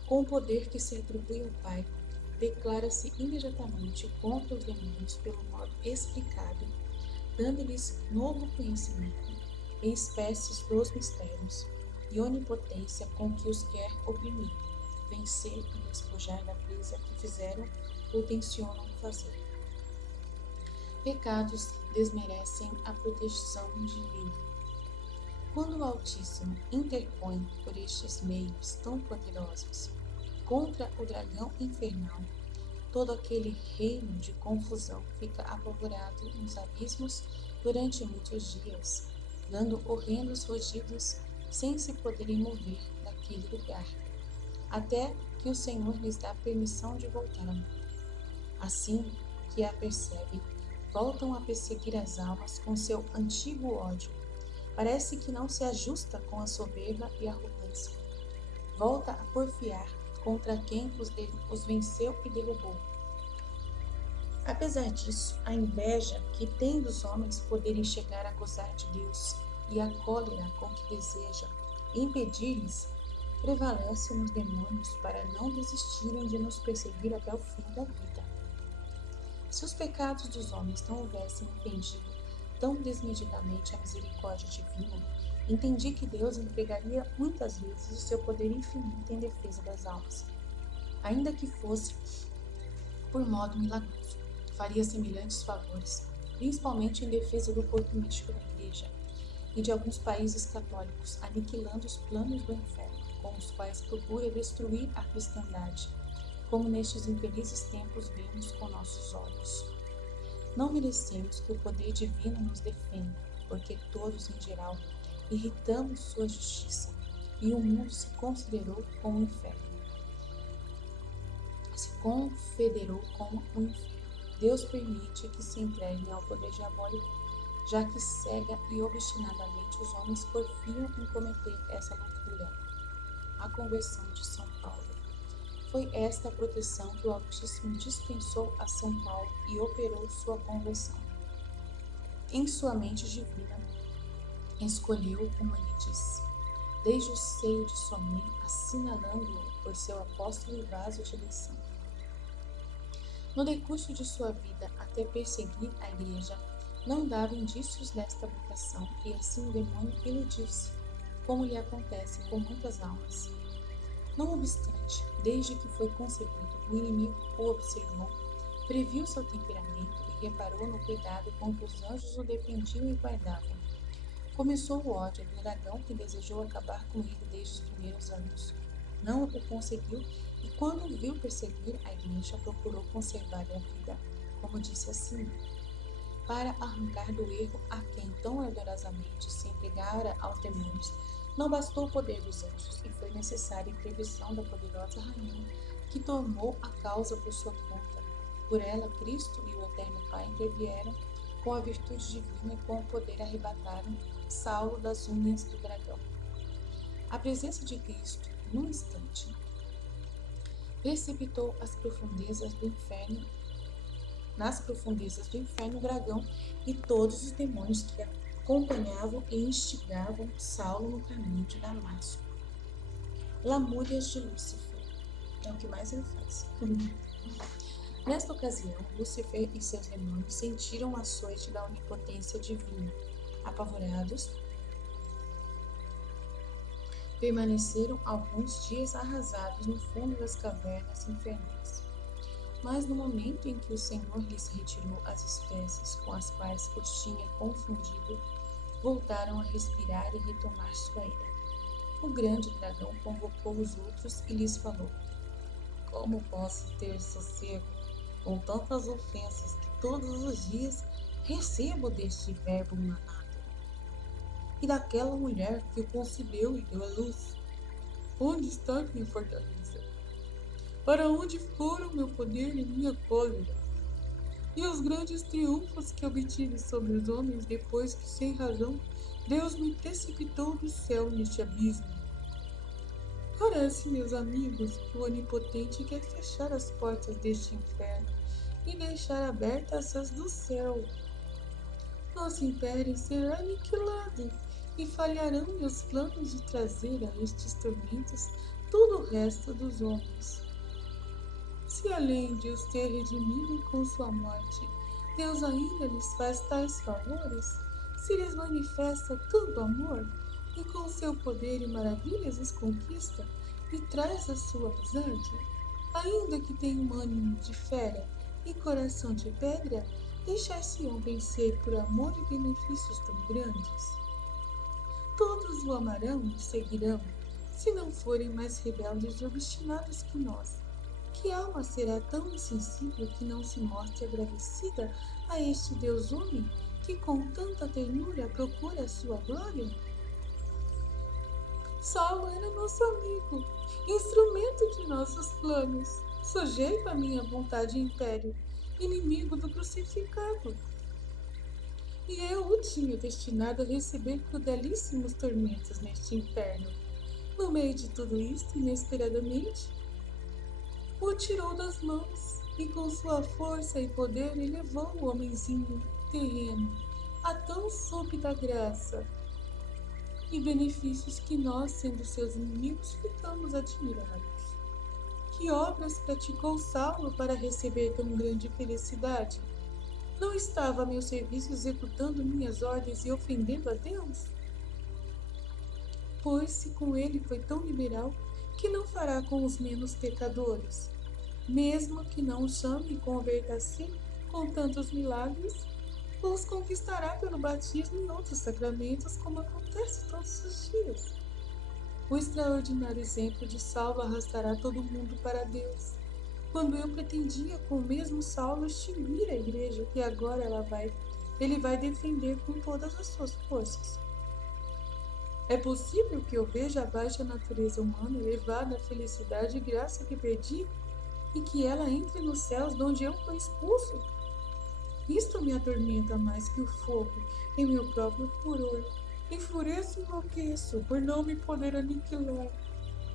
com o poder que se atribui ao Pai, declara-se imediatamente contra os demônios pelo modo explicado, dando-lhes novo conhecimento e espécies dos mistérios e onipotência com que os quer oprimir, vencer e despojar da presa que fizeram ou tencionam fazer. Pecados desmerecem a proteção divina. Quando o Altíssimo interpõe por estes meios tão poderosos contra o dragão infernal, todo aquele reino de confusão fica apavorado nos abismos durante muitos dias, dando horrendos rugidos sem se poderem mover daquele lugar, até que o Senhor lhes dá permissão de voltar ao mundo. Assim que a percebem, voltam a perseguir as almas com seu antigo ódio. Parece que não se ajusta com a soberba e a arrogância. Volta a porfiar contra quem os venceu e derrubou. Apesar disso, a inveja que tem dos homens poderem chegar a gozar de Deus e a cólera com que deseja impedir-lhes prevalece nos demônios para não desistirem de nos perseguir até o fim da vida. Se os pecados dos homens não houvessem impedido tão desmedidamente a misericórdia divina, entendi que Deus empregaria muitas vezes o seu poder infinito em defesa das almas. Ainda que fosse por modo milagroso, faria semelhantes favores, principalmente em defesa do corpo místico da Igreja e de alguns países católicos, aniquilando os planos do inferno, com os quais procura destruir a cristandade, como nestes infelizes tempos vemos com nossos olhos. Não merecemos que o poder divino nos defenda, porque todos, em geral, irritamos sua justiça, e o mundo se considerou com o inferno. Se confederou com o inferno. Deus permite que se entreguem ao poder diabólico, já que cega e obstinadamente os homens porfiam em cometer essa loucura. A conversão de São Paulo. Foi esta a proteção que o Altíssimo dispensou a São Paulo e operou sua conversão. Em sua mente divina, escolheu, como ele disse, desde o seio de sua mãe, assinalando-o por seu apóstolo e vaso de eleição. No decurso de sua vida, até perseguir a igreja, não dava indícios desta vocação, e assim o demônio iludiu-se, como lhe acontece com muitas almas. Não obstante, desde que foi concebido, o inimigo o observou, previu seu temperamento e reparou no cuidado com que os anjos o defendiam e guardavam. Começou o ódio do dragão que desejou acabar com ele desde os primeiros anos. Não o conseguiu e, quando o viu perseguir a igreja, procurou conservar-lhe a vida, como disse assim, para arrancar do erro a quem tão ardorosamente se entregara aos demônios. Não bastou o poder dos anjos, e foi necessária a intervenção da poderosa rainha, que tomou a causa por sua conta. Por ela, Cristo e o Eterno Pai intervieram, com a virtude divina e com o poder arrebataram Saulo das unhas do dragão. A presença de Cristo, num instante, precipitou nas profundezas do inferno o dragão e todos os demônios que acompanhavam e instigavam Saulo no caminho de Damasco. Lamúrias de Lúcifer. É o que mais ele faz. Nesta ocasião, Lúcifer e seus demônios sentiram o açoite da onipotência divina. Apavorados, permaneceram alguns dias arrasados no fundo das cavernas infernais. Mas no momento em que o Senhor lhes retirou as espécies com as quais os tinha confundido, voltaram a respirar e retomar sua ira. O grande dragão convocou os outros e lhes falou: como posso ter sossego com tantas ofensas que todos os dias recebo deste verbo manado? E daquela mulher que o concebeu e deu à luz? Onde está minha fortaleza? Para onde foram meu poder e minha cólera? E os grandes triunfos que obtive sobre os homens depois que, sem razão, Deus me precipitou do céu neste abismo? Parece, meus amigos, que o Onipotente quer fechar as portas deste inferno e deixar abertas as do céu. Nosso império será aniquilado e falharão meus planos de trazer a estes tormentos todo o resto dos homens. Se além de os ter redimido com sua morte, Deus ainda lhes faz tais favores, se lhes manifesta tanto amor, e com seu poder e maravilhas os conquista e traz a sua amizade, ainda que tenham ânimo de fera e coração de pedra, deixar-se-ão vencer por amor e benefícios tão grandes? Todos o amarão e seguirão, se não forem mais rebeldes e obstinados que nós. Que alma será tão insensível que não se mostre agradecida a este Deus homem que com tanta ternura procura a sua glória? Saulo era nosso amigo, instrumento de nossos planos, sujeito à minha vontade e império, inimigo do crucificado. E eu o tinha destinado a receber crudelíssimos tormentos neste inferno. No meio de tudo isto, inesperadamente, o tirou das mãos e com sua força e poder elevou o homenzinho terreno a tão súbita graça e benefícios que nós, sendo seus inimigos, ficamos admirados. Que obras praticou Saulo para receber tão grande felicidade? Não estava a meu serviço executando minhas ordens e ofendendo a Deus? Pois se com ele foi tão liberal, que não fará com os menos pecadores? Mesmo que não os chame e converta-se com tantos milagres, os conquistará pelo batismo e outros sacramentos, como acontece todos os dias. O extraordinário exemplo de Saulo arrastará todo mundo para Deus. quando eu pretendia com o mesmo Saulo extinguir a igreja que agora ele vai defender com todas as suas forças. É possível que eu veja a baixa natureza humana elevada à felicidade e graça que perdi e que ela entre nos céus de onde eu fui expulso? Isto me atormenta mais que o fogo em meu próprio furor. Enfureço e enlouqueço por não me poder aniquilar.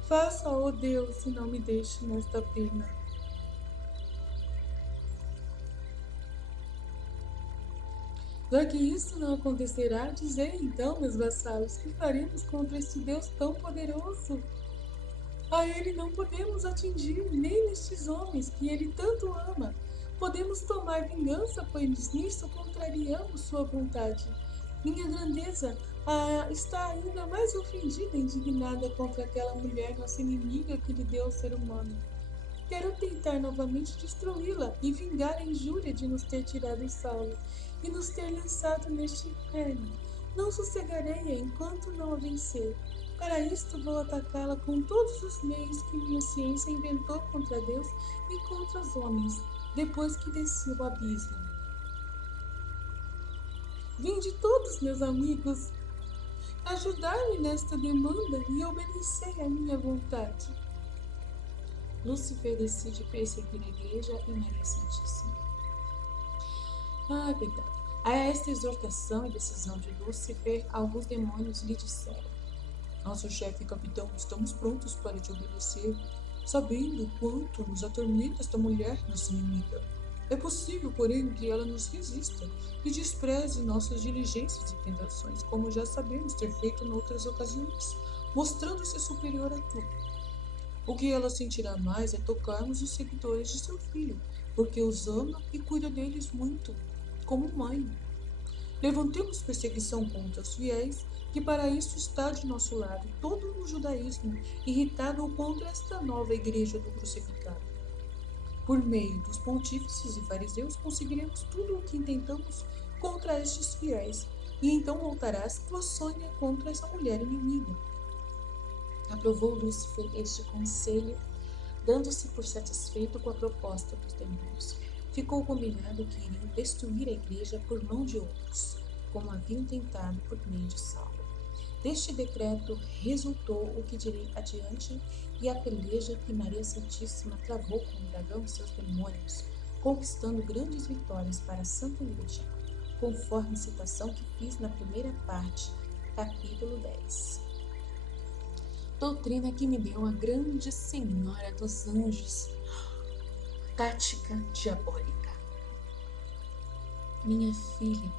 Faça, ó Deus, e não me deixe nesta pena. Já que isso não acontecerá, dizei então, meus vassalos, que faremos contra este Deus tão poderoso? A ele não podemos atingir, nem nestes homens que ele tanto ama. Podemos tomar vingança, pois nisso contrariamos sua vontade. Minha grandeza está ainda mais ofendida e indignada contra aquela mulher, nossa inimiga, que lhe deu o ser humano. Quero tentar novamente destruí-la e vingar a injúria de nos ter tirado Saulo e nos ter lançado neste inferno. Não sossegarei enquanto não a vencer. Para isto vou atacá-la com todos os meios que minha ciência inventou contra Deus e contra os homens, depois que desci o abismo. Vinde todos, meus amigos, ajudar-me nesta demanda e obedecer à minha vontade. Lúcifer decide perseguir a igreja e Maria Santíssima. Coitado. A esta exortação e decisão de Lúcifer, alguns demônios lhe disseram: Nosso chefe e capitão, estamos prontos para te obedecer, sabendo quanto nos atormenta esta mulher, nossa inimiga. É possível, porém, que ela nos resista e despreze nossas diligências e tentações, como já sabemos ter feito noutras ocasiões, mostrando-se superior a tudo. O que ela sentirá mais é tocarmos os seguidores de seu filho, porque os ama e cuida deles muito, como mãe. Levantemos perseguição contra os fiéis, que para isso está de nosso lado todo o judaísmo, irritado contra esta nova igreja do crucificado. Por meio dos pontífices e fariseus conseguiremos tudo o que intentamos contra estes fiéis, e então voltará a Sônia contra essa mulher inimiga. Aprovou Lúcifer este conselho, dando-se por satisfeito com a proposta dos demônios. Ficou combinado que iriam destruir a igreja por mão de outros, como haviam tentado por meio de Saulo. Deste decreto resultou o que direi adiante e a peleja que Maria Santíssima travou com o dragão e seus demônios, conquistando grandes vitórias para a Santa Igreja, conforme a citação que fiz na primeira parte, capítulo 10. Doutrina que me deu a grande Senhora dos Anjos, tática diabólica. Minha filha,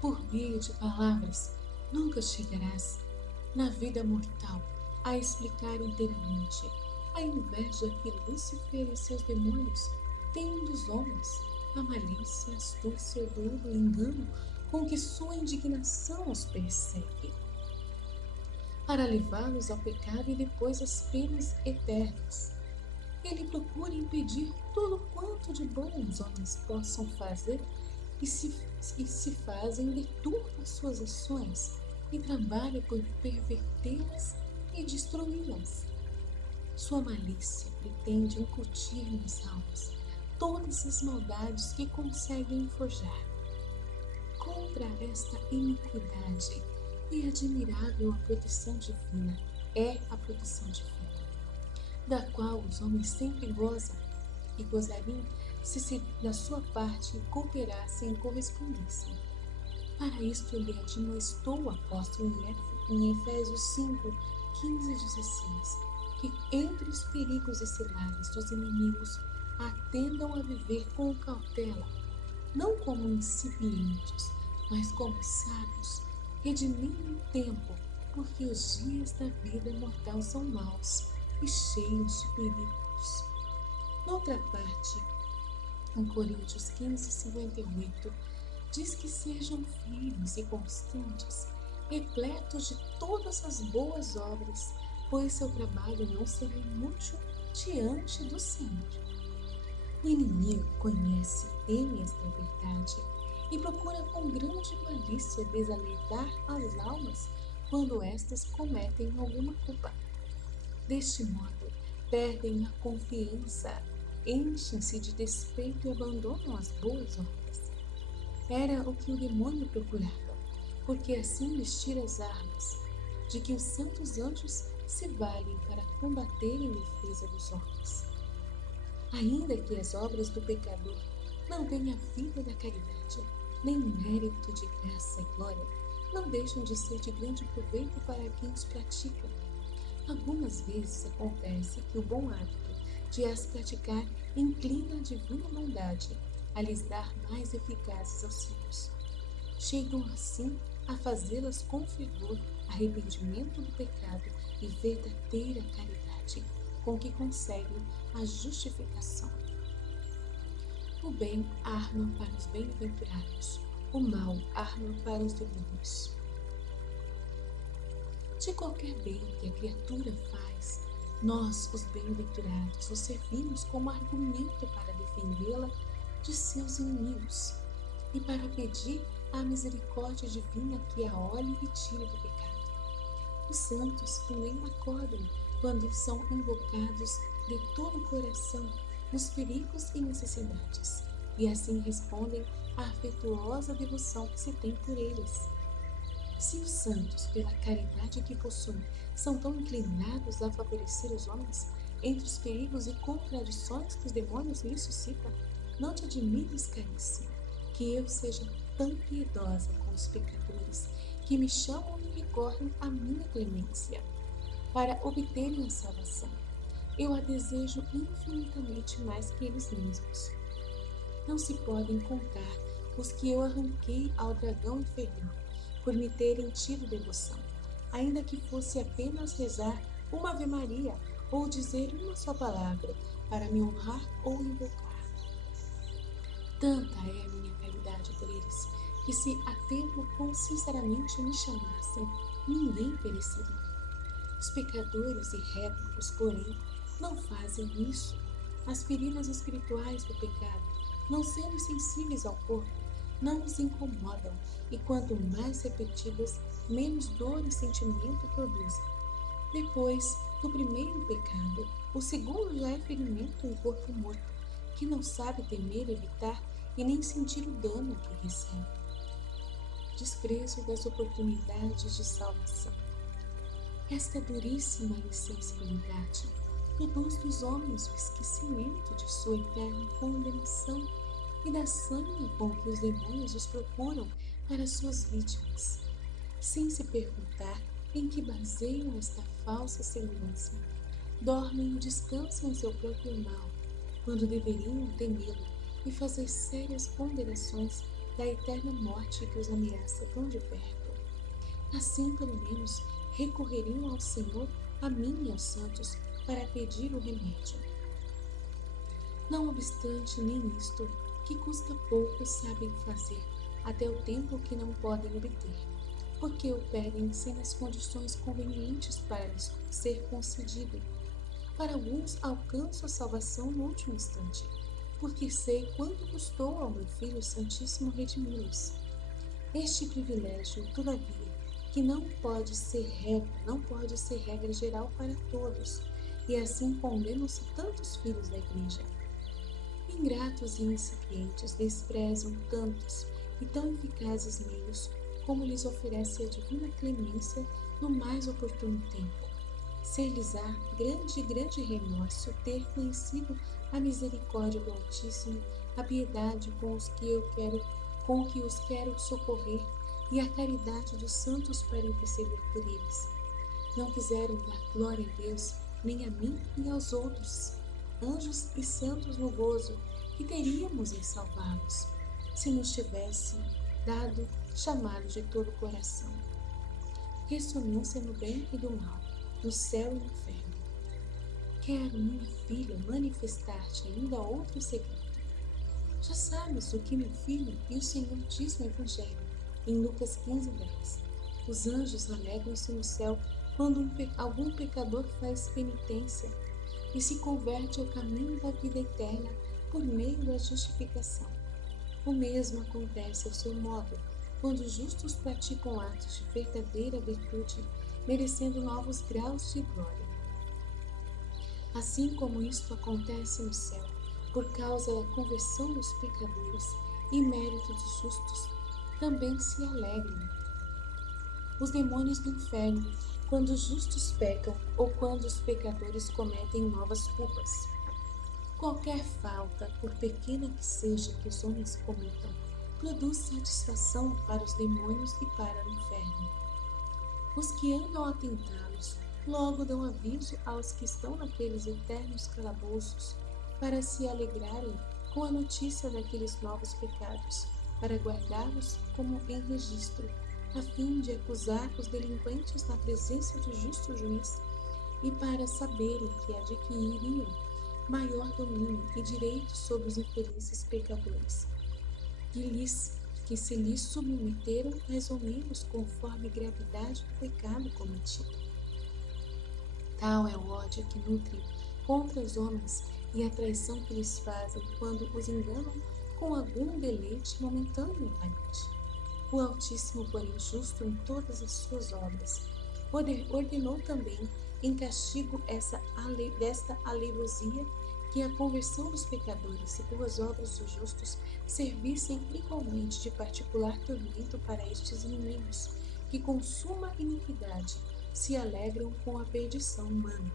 por meio de palavras, nunca chegarás na vida mortal a explicar inteiramente a inveja que Lúcifer e seus demônios têm dos homens, a malícia, a astúcia, o dolo, o engano com que sua indignação os persegue, para levá-los ao pecado e depois às penas eternas. Ele procura impedir tudo quanto de bom os homens possam fazer e se fazem deturpa as suas ações e trabalha por pervertê-las e destruí-las. Sua malícia pretende incutir nas almas todas as maldades que conseguem forjar. Contra esta iniquidade e admirável a proteção divina é a proteção divina, da qual os homens sempre gozam e gozariam se da sua parte cooperassem e correspondessem. Para isto lhe admoestou o apóstolo em Efésios 5, 15 e 16, que entre os perigos e ciladas dos inimigos atendam a viver com cautela, não como incipientes, mas como sábios, redimindo o tempo, porque os dias da vida mortal são maus e cheios de perigos. Noutra parte, em Coríntios 15, 58, diz que sejam firmes e constantes, repletos de todas as boas obras, pois seu trabalho não será inútil diante do Senhor. O inimigo conhece e teme esta verdade e procura com grande malícia desalentar as almas quando estas cometem alguma culpa. Deste modo, perdem a confiança enchem-se de despeito e abandonam as boas obras. Era o que o demônio procurava, porque assim lhes tira as armas, de que os santos anjos se valem para combater em defesa dos homens. Ainda que as obras do pecador não tenham a vida da caridade, nem mérito de graça e glória, não deixam de ser de grande proveito para quem os pratica. Algumas vezes acontece que o bom hábito de as praticar inclina a divina bondade a lhes dar mais eficazes auxílios. Chegam assim a fazê-las com fervor, arrependimento do pecado e verdadeira caridade, com que conseguem a justificação. O bem arma para os bem-aventurados, o mal arma para os demônios. De qualquer bem que a criatura faz, nós, os bem-aventurados, o servimos como argumento para defendê-la de seus inimigos e para pedir a misericórdia divina que a olhe e tire do pecado. Os santos também acordam quando são invocados de todo o coração nos perigos e necessidades, e assim respondem à afetuosa devoção que se tem por eles. Se os santos, pela caridade que possuem, são tão inclinados a favorecer os homens entre os perigos e contradições que os demônios lhes suscitam, não te admires, caríssimo, que eu seja tão piedosa com os pecadores que me chamam e recorrem à minha clemência para obterem a salvação. Eu a desejo infinitamente mais que eles mesmos. Não se podem contar os que eu arranquei ao dragão infernal por me terem tido devoção, ainda que fosse apenas rezar uma Ave Maria ou dizer uma só palavra para me honrar ou invocar. Tanta é a minha caridade por eles, que se a tempo com sinceramente me chamassem, ninguém pereceria. Os pecadores e réprobos, porém, não fazem isso. As feridas espirituais do pecado, não sendo sensíveis ao corpo, não os incomodam, e quanto mais repetidas, menos dor e sentimento produzem. Depois do primeiro pecado, o segundo já é ferimento em corpo morto, que não sabe temer, evitar e nem sentir o dano que recebe. Desprezo das oportunidades de salvação. Esta duríssima insensibilidade produz dos homens o esquecimento de sua eterna condenação e da sanha com que os demônios os procuram para suas vítimas, sem se perguntar em que baseiam esta falsa segurança. Dormem e descansam em seu próprio mal, quando deveriam temê-lo e fazer sérias ponderações da eterna morte que os ameaça tão de perto. Assim, pelo menos, recorreriam ao Senhor, a mim e aos santos, para pedir o remédio. Não obstante nem isto, que custa pouco sabem fazer, até o tempo que não podem obter, porque o pedem sem as condições convenientes para lhes ser concedido. Para alguns alcanço a salvação no último instante, porque sei quanto custou ao meu Filho Santíssimo redimi-los. Este privilégio, todavia, que não pode ser regra geral para todos, e assim condenam-se tantos filhos da Igreja. Ingratos e incipientes desprezam tantos e tão eficazes meios como lhes oferece a divina clemência no mais oportuno tempo. Ser-lhes-á grande remorso ter conhecido a misericórdia do Altíssimo, a piedade com que os quero socorrer e a caridade dos santos para interceder por eles. Não quiseram dar glória a Deus, nem a mim nem aos outros, anjos e santos no gozo que teríamos em salvá-los, se nos tivesse dado chamado de todo o coração. Ressonância no bem e do mal, no céu e no inferno. Quero, minha filha, manifestar-te ainda outro segredo. Já sabes o que meu filho e o Senhor diz no Evangelho, em Lucas 15:10. Os anjos alegram-se no céu quando algum pecador faz penitência e se converte ao caminho da vida eterna por meio da justificação. O mesmo acontece ao seu modo, quando os justos praticam atos de verdadeira virtude, merecendo novos graus de glória. Assim como isto acontece no céu, por causa da conversão dos pecadores e mérito dos justos, também se alegrem. Os demônios do inferno, quando os justos pecam ou quando os pecadores cometem novas culpas. Qualquer falta, por pequena que seja que os homens cometam, produz satisfação para os demônios e para o inferno. Os que andam a tentá-los logo dão aviso aos que estão naqueles eternos calabouços para se alegrarem com a notícia daqueles novos pecados, para guardá-los como em registro, a fim de acusar os delinquentes na presença do justo juiz e para saberem que adquiririam maior domínio e direito sobre os infelizes pecadores, que se lhes submeteram mais ou menos conforme a gravidade do pecado cometido. Tal é o ódio que nutrem contra os homens e a traição que lhes fazem quando os enganam com algum deleite momentâneo e aparente. O Altíssimo, porém justo em todas as suas obras, ordenou também em castigo desta aleivosia que a conversão dos pecadores e boas obras dos justos servissem igualmente de particular tormento para estes inimigos, que com suma iniquidade se alegram com a perdição humana.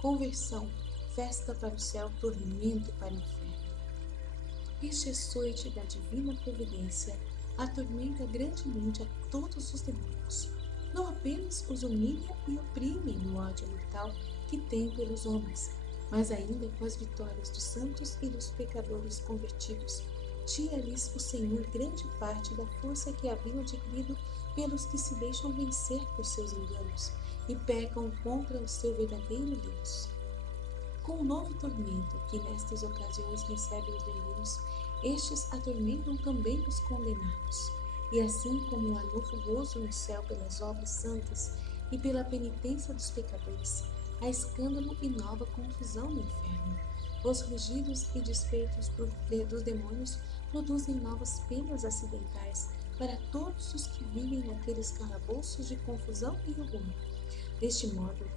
Conversão, festa para o céu, tormento para o inferno. Este açoite da divina providência atormenta grandemente a todos os demônios. Não apenas os humilha e oprime no ódio mortal que tem pelos homens, mas ainda com as vitórias dos santos e dos pecadores convertidos. Tira-lhes o Senhor grande parte da força que haviam adquirido pelos que se deixam vencer por seus enganos e pecam contra o seu verdadeiro Deus. Com o novo tormento que nestas ocasiões recebem os demônios, estes atormentam também os condenados. E assim como há novo gozo no céu pelas obras santas e pela penitência dos pecadores, há escândalo e nova confusão no inferno. Os rugidos e despeitos dos demônios produzem novas penas acidentais para todos os que vivem naqueles calabouços de confusão e orgulho. Deste modo,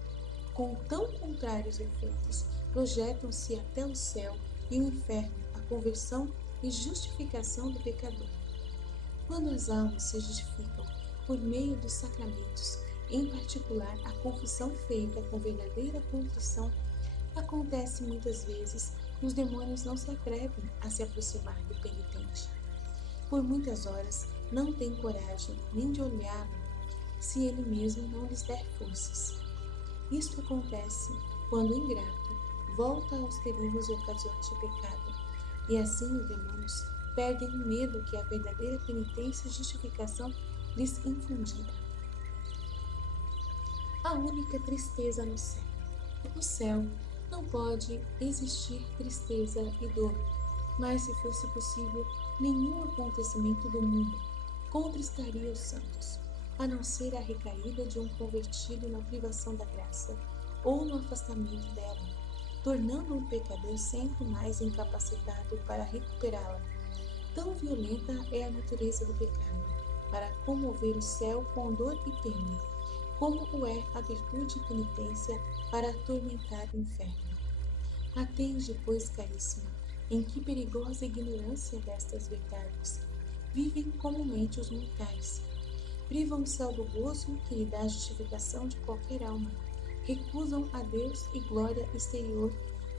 com tão contrários efeitos, projetam-se até o céu e o inferno a conversão e justificação do pecador. Quando as almas se justificam por meio dos sacramentos, em particular a confissão feita com verdadeira contrição, acontece muitas vezes que os demônios não se atrevem a se aproximar do penitente. Por muitas horas não tem coragem nem de olhá-lo, se ele mesmo não lhes der forças. Isto acontece quando o ingrato volta aos terríveis ocasiões de pecado, e assim os demônios perdem o medo que a verdadeira penitência e justificação lhes infundirá. A única tristeza no céu. No céu não pode existir tristeza e dor, mas se fosse possível, nenhum acontecimento do mundo contristaria os santos, a não ser a recaída de um convertido na privação da graça ou no afastamento dela, tornando o pecador sempre mais incapacitado para recuperá-la. Tão violenta é a natureza do pecado, para comover o céu com dor e pena, como o é a virtude e penitência para atormentar o inferno. Atende, pois, caríssima, em que perigosa ignorância destas verdades vivem comumente os mortais. Privam o céu do gozo que lhe dá a justificação de qualquer alma, recusam a Deus e glória exterior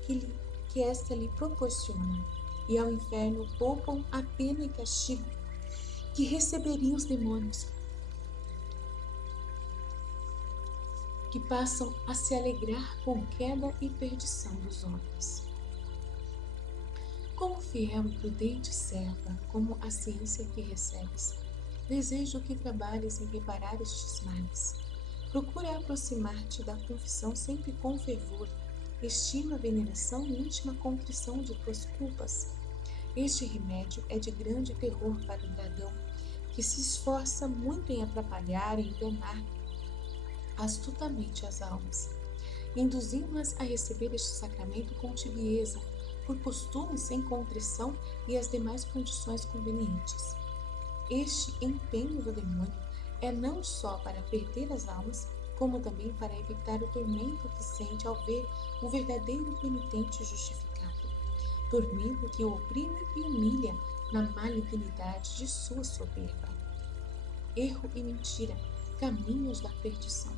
que esta lhe proporciona, e ao inferno poupam a pena e castigo que receberiam os demônios, que passam a se alegrar com queda e perdição dos homens. Como fiel e prudente serva, como a ciência que recebes, desejo que trabalhes em reparar estes males. Procura aproximar-te da confissão sempre com fervor, estima a veneração e íntima contrição de tuas culpas. Este remédio é de grande terror para o dragão, que se esforça muito em atrapalhar e enganar astutamente as almas, induzindo-as a receber este sacramento com tibieza, por costume sem contrição e as demais condições convenientes. Este empenho do demônio é não só para perder as almas, como também para evitar o tormento que sente ao ver o verdadeiro penitente justificado. dormindo que o oprime e humilha na malignidade de sua soberba. Erro e mentira, caminhos da perdição.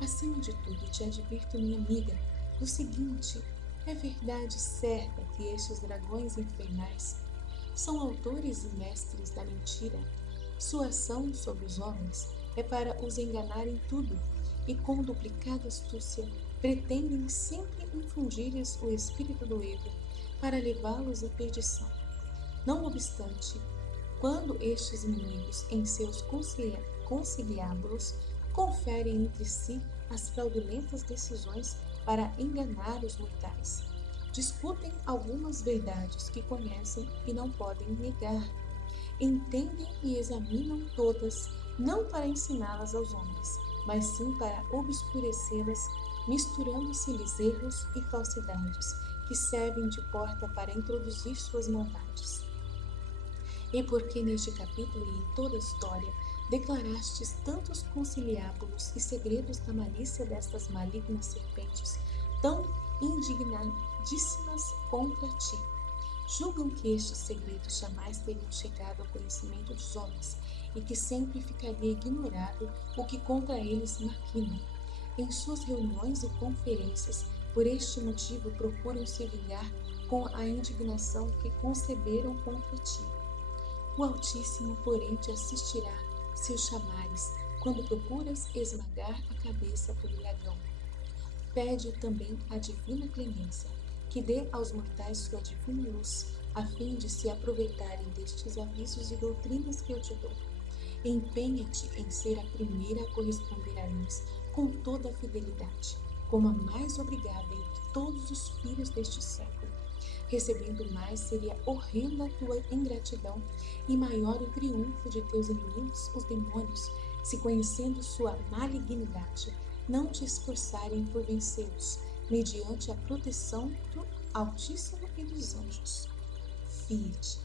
Acima de tudo, te advirto, minha amiga, do seguinte: é verdade certa que estes dragões infernais são autores e mestres da mentira. Sua ação sobre os homens é para os enganar em tudo, e com duplicada astúcia pretendem sempre infundir-lhes o espírito do erro para levá-los à perdição. Não obstante, quando estes inimigos em seus conciliábulos conferem entre si as fraudulentas decisões para enganar os mortais, discutem algumas verdades que conhecem e não podem negar, entendem e examinam todas, não para ensiná-las aos homens, mas sim para obscurecê-las, misturando-se-lhes erros e falsidades que servem de porta para introduzir suas maldades. E porque neste capítulo e em toda a história declarastes tantos conciliábulos e segredos da malícia destas malignas serpentes, tão indignadíssimas contra ti, julgam que estes segredos jamais teriam chegado ao conhecimento dos homens e que sempre ficaria ignorado o que contra eles maquinam. Em suas reuniões e conferências, por este motivo procuram se vingar com a indignação que conceberam contra ti. O Altíssimo, porém, te assistirá, seus chamares, quando procuras esmagar a cabeça do dragão. Pede também a divina clemência, que dê aos mortais sua divina luz, a fim de se aproveitarem destes avisos e doutrinas que eu te dou. Empenha-te em ser a primeira a corresponder a eles com toda a fidelidade, como a mais obrigada entre todos os filhos deste século. Recebendo mais, seria horrenda a tua ingratidão e maior o triunfo de teus inimigos, os demônios, se conhecendo sua malignidade, não te esforçarem por vencê-los, mediante a proteção do Altíssimo e dos anjos. Fia-te.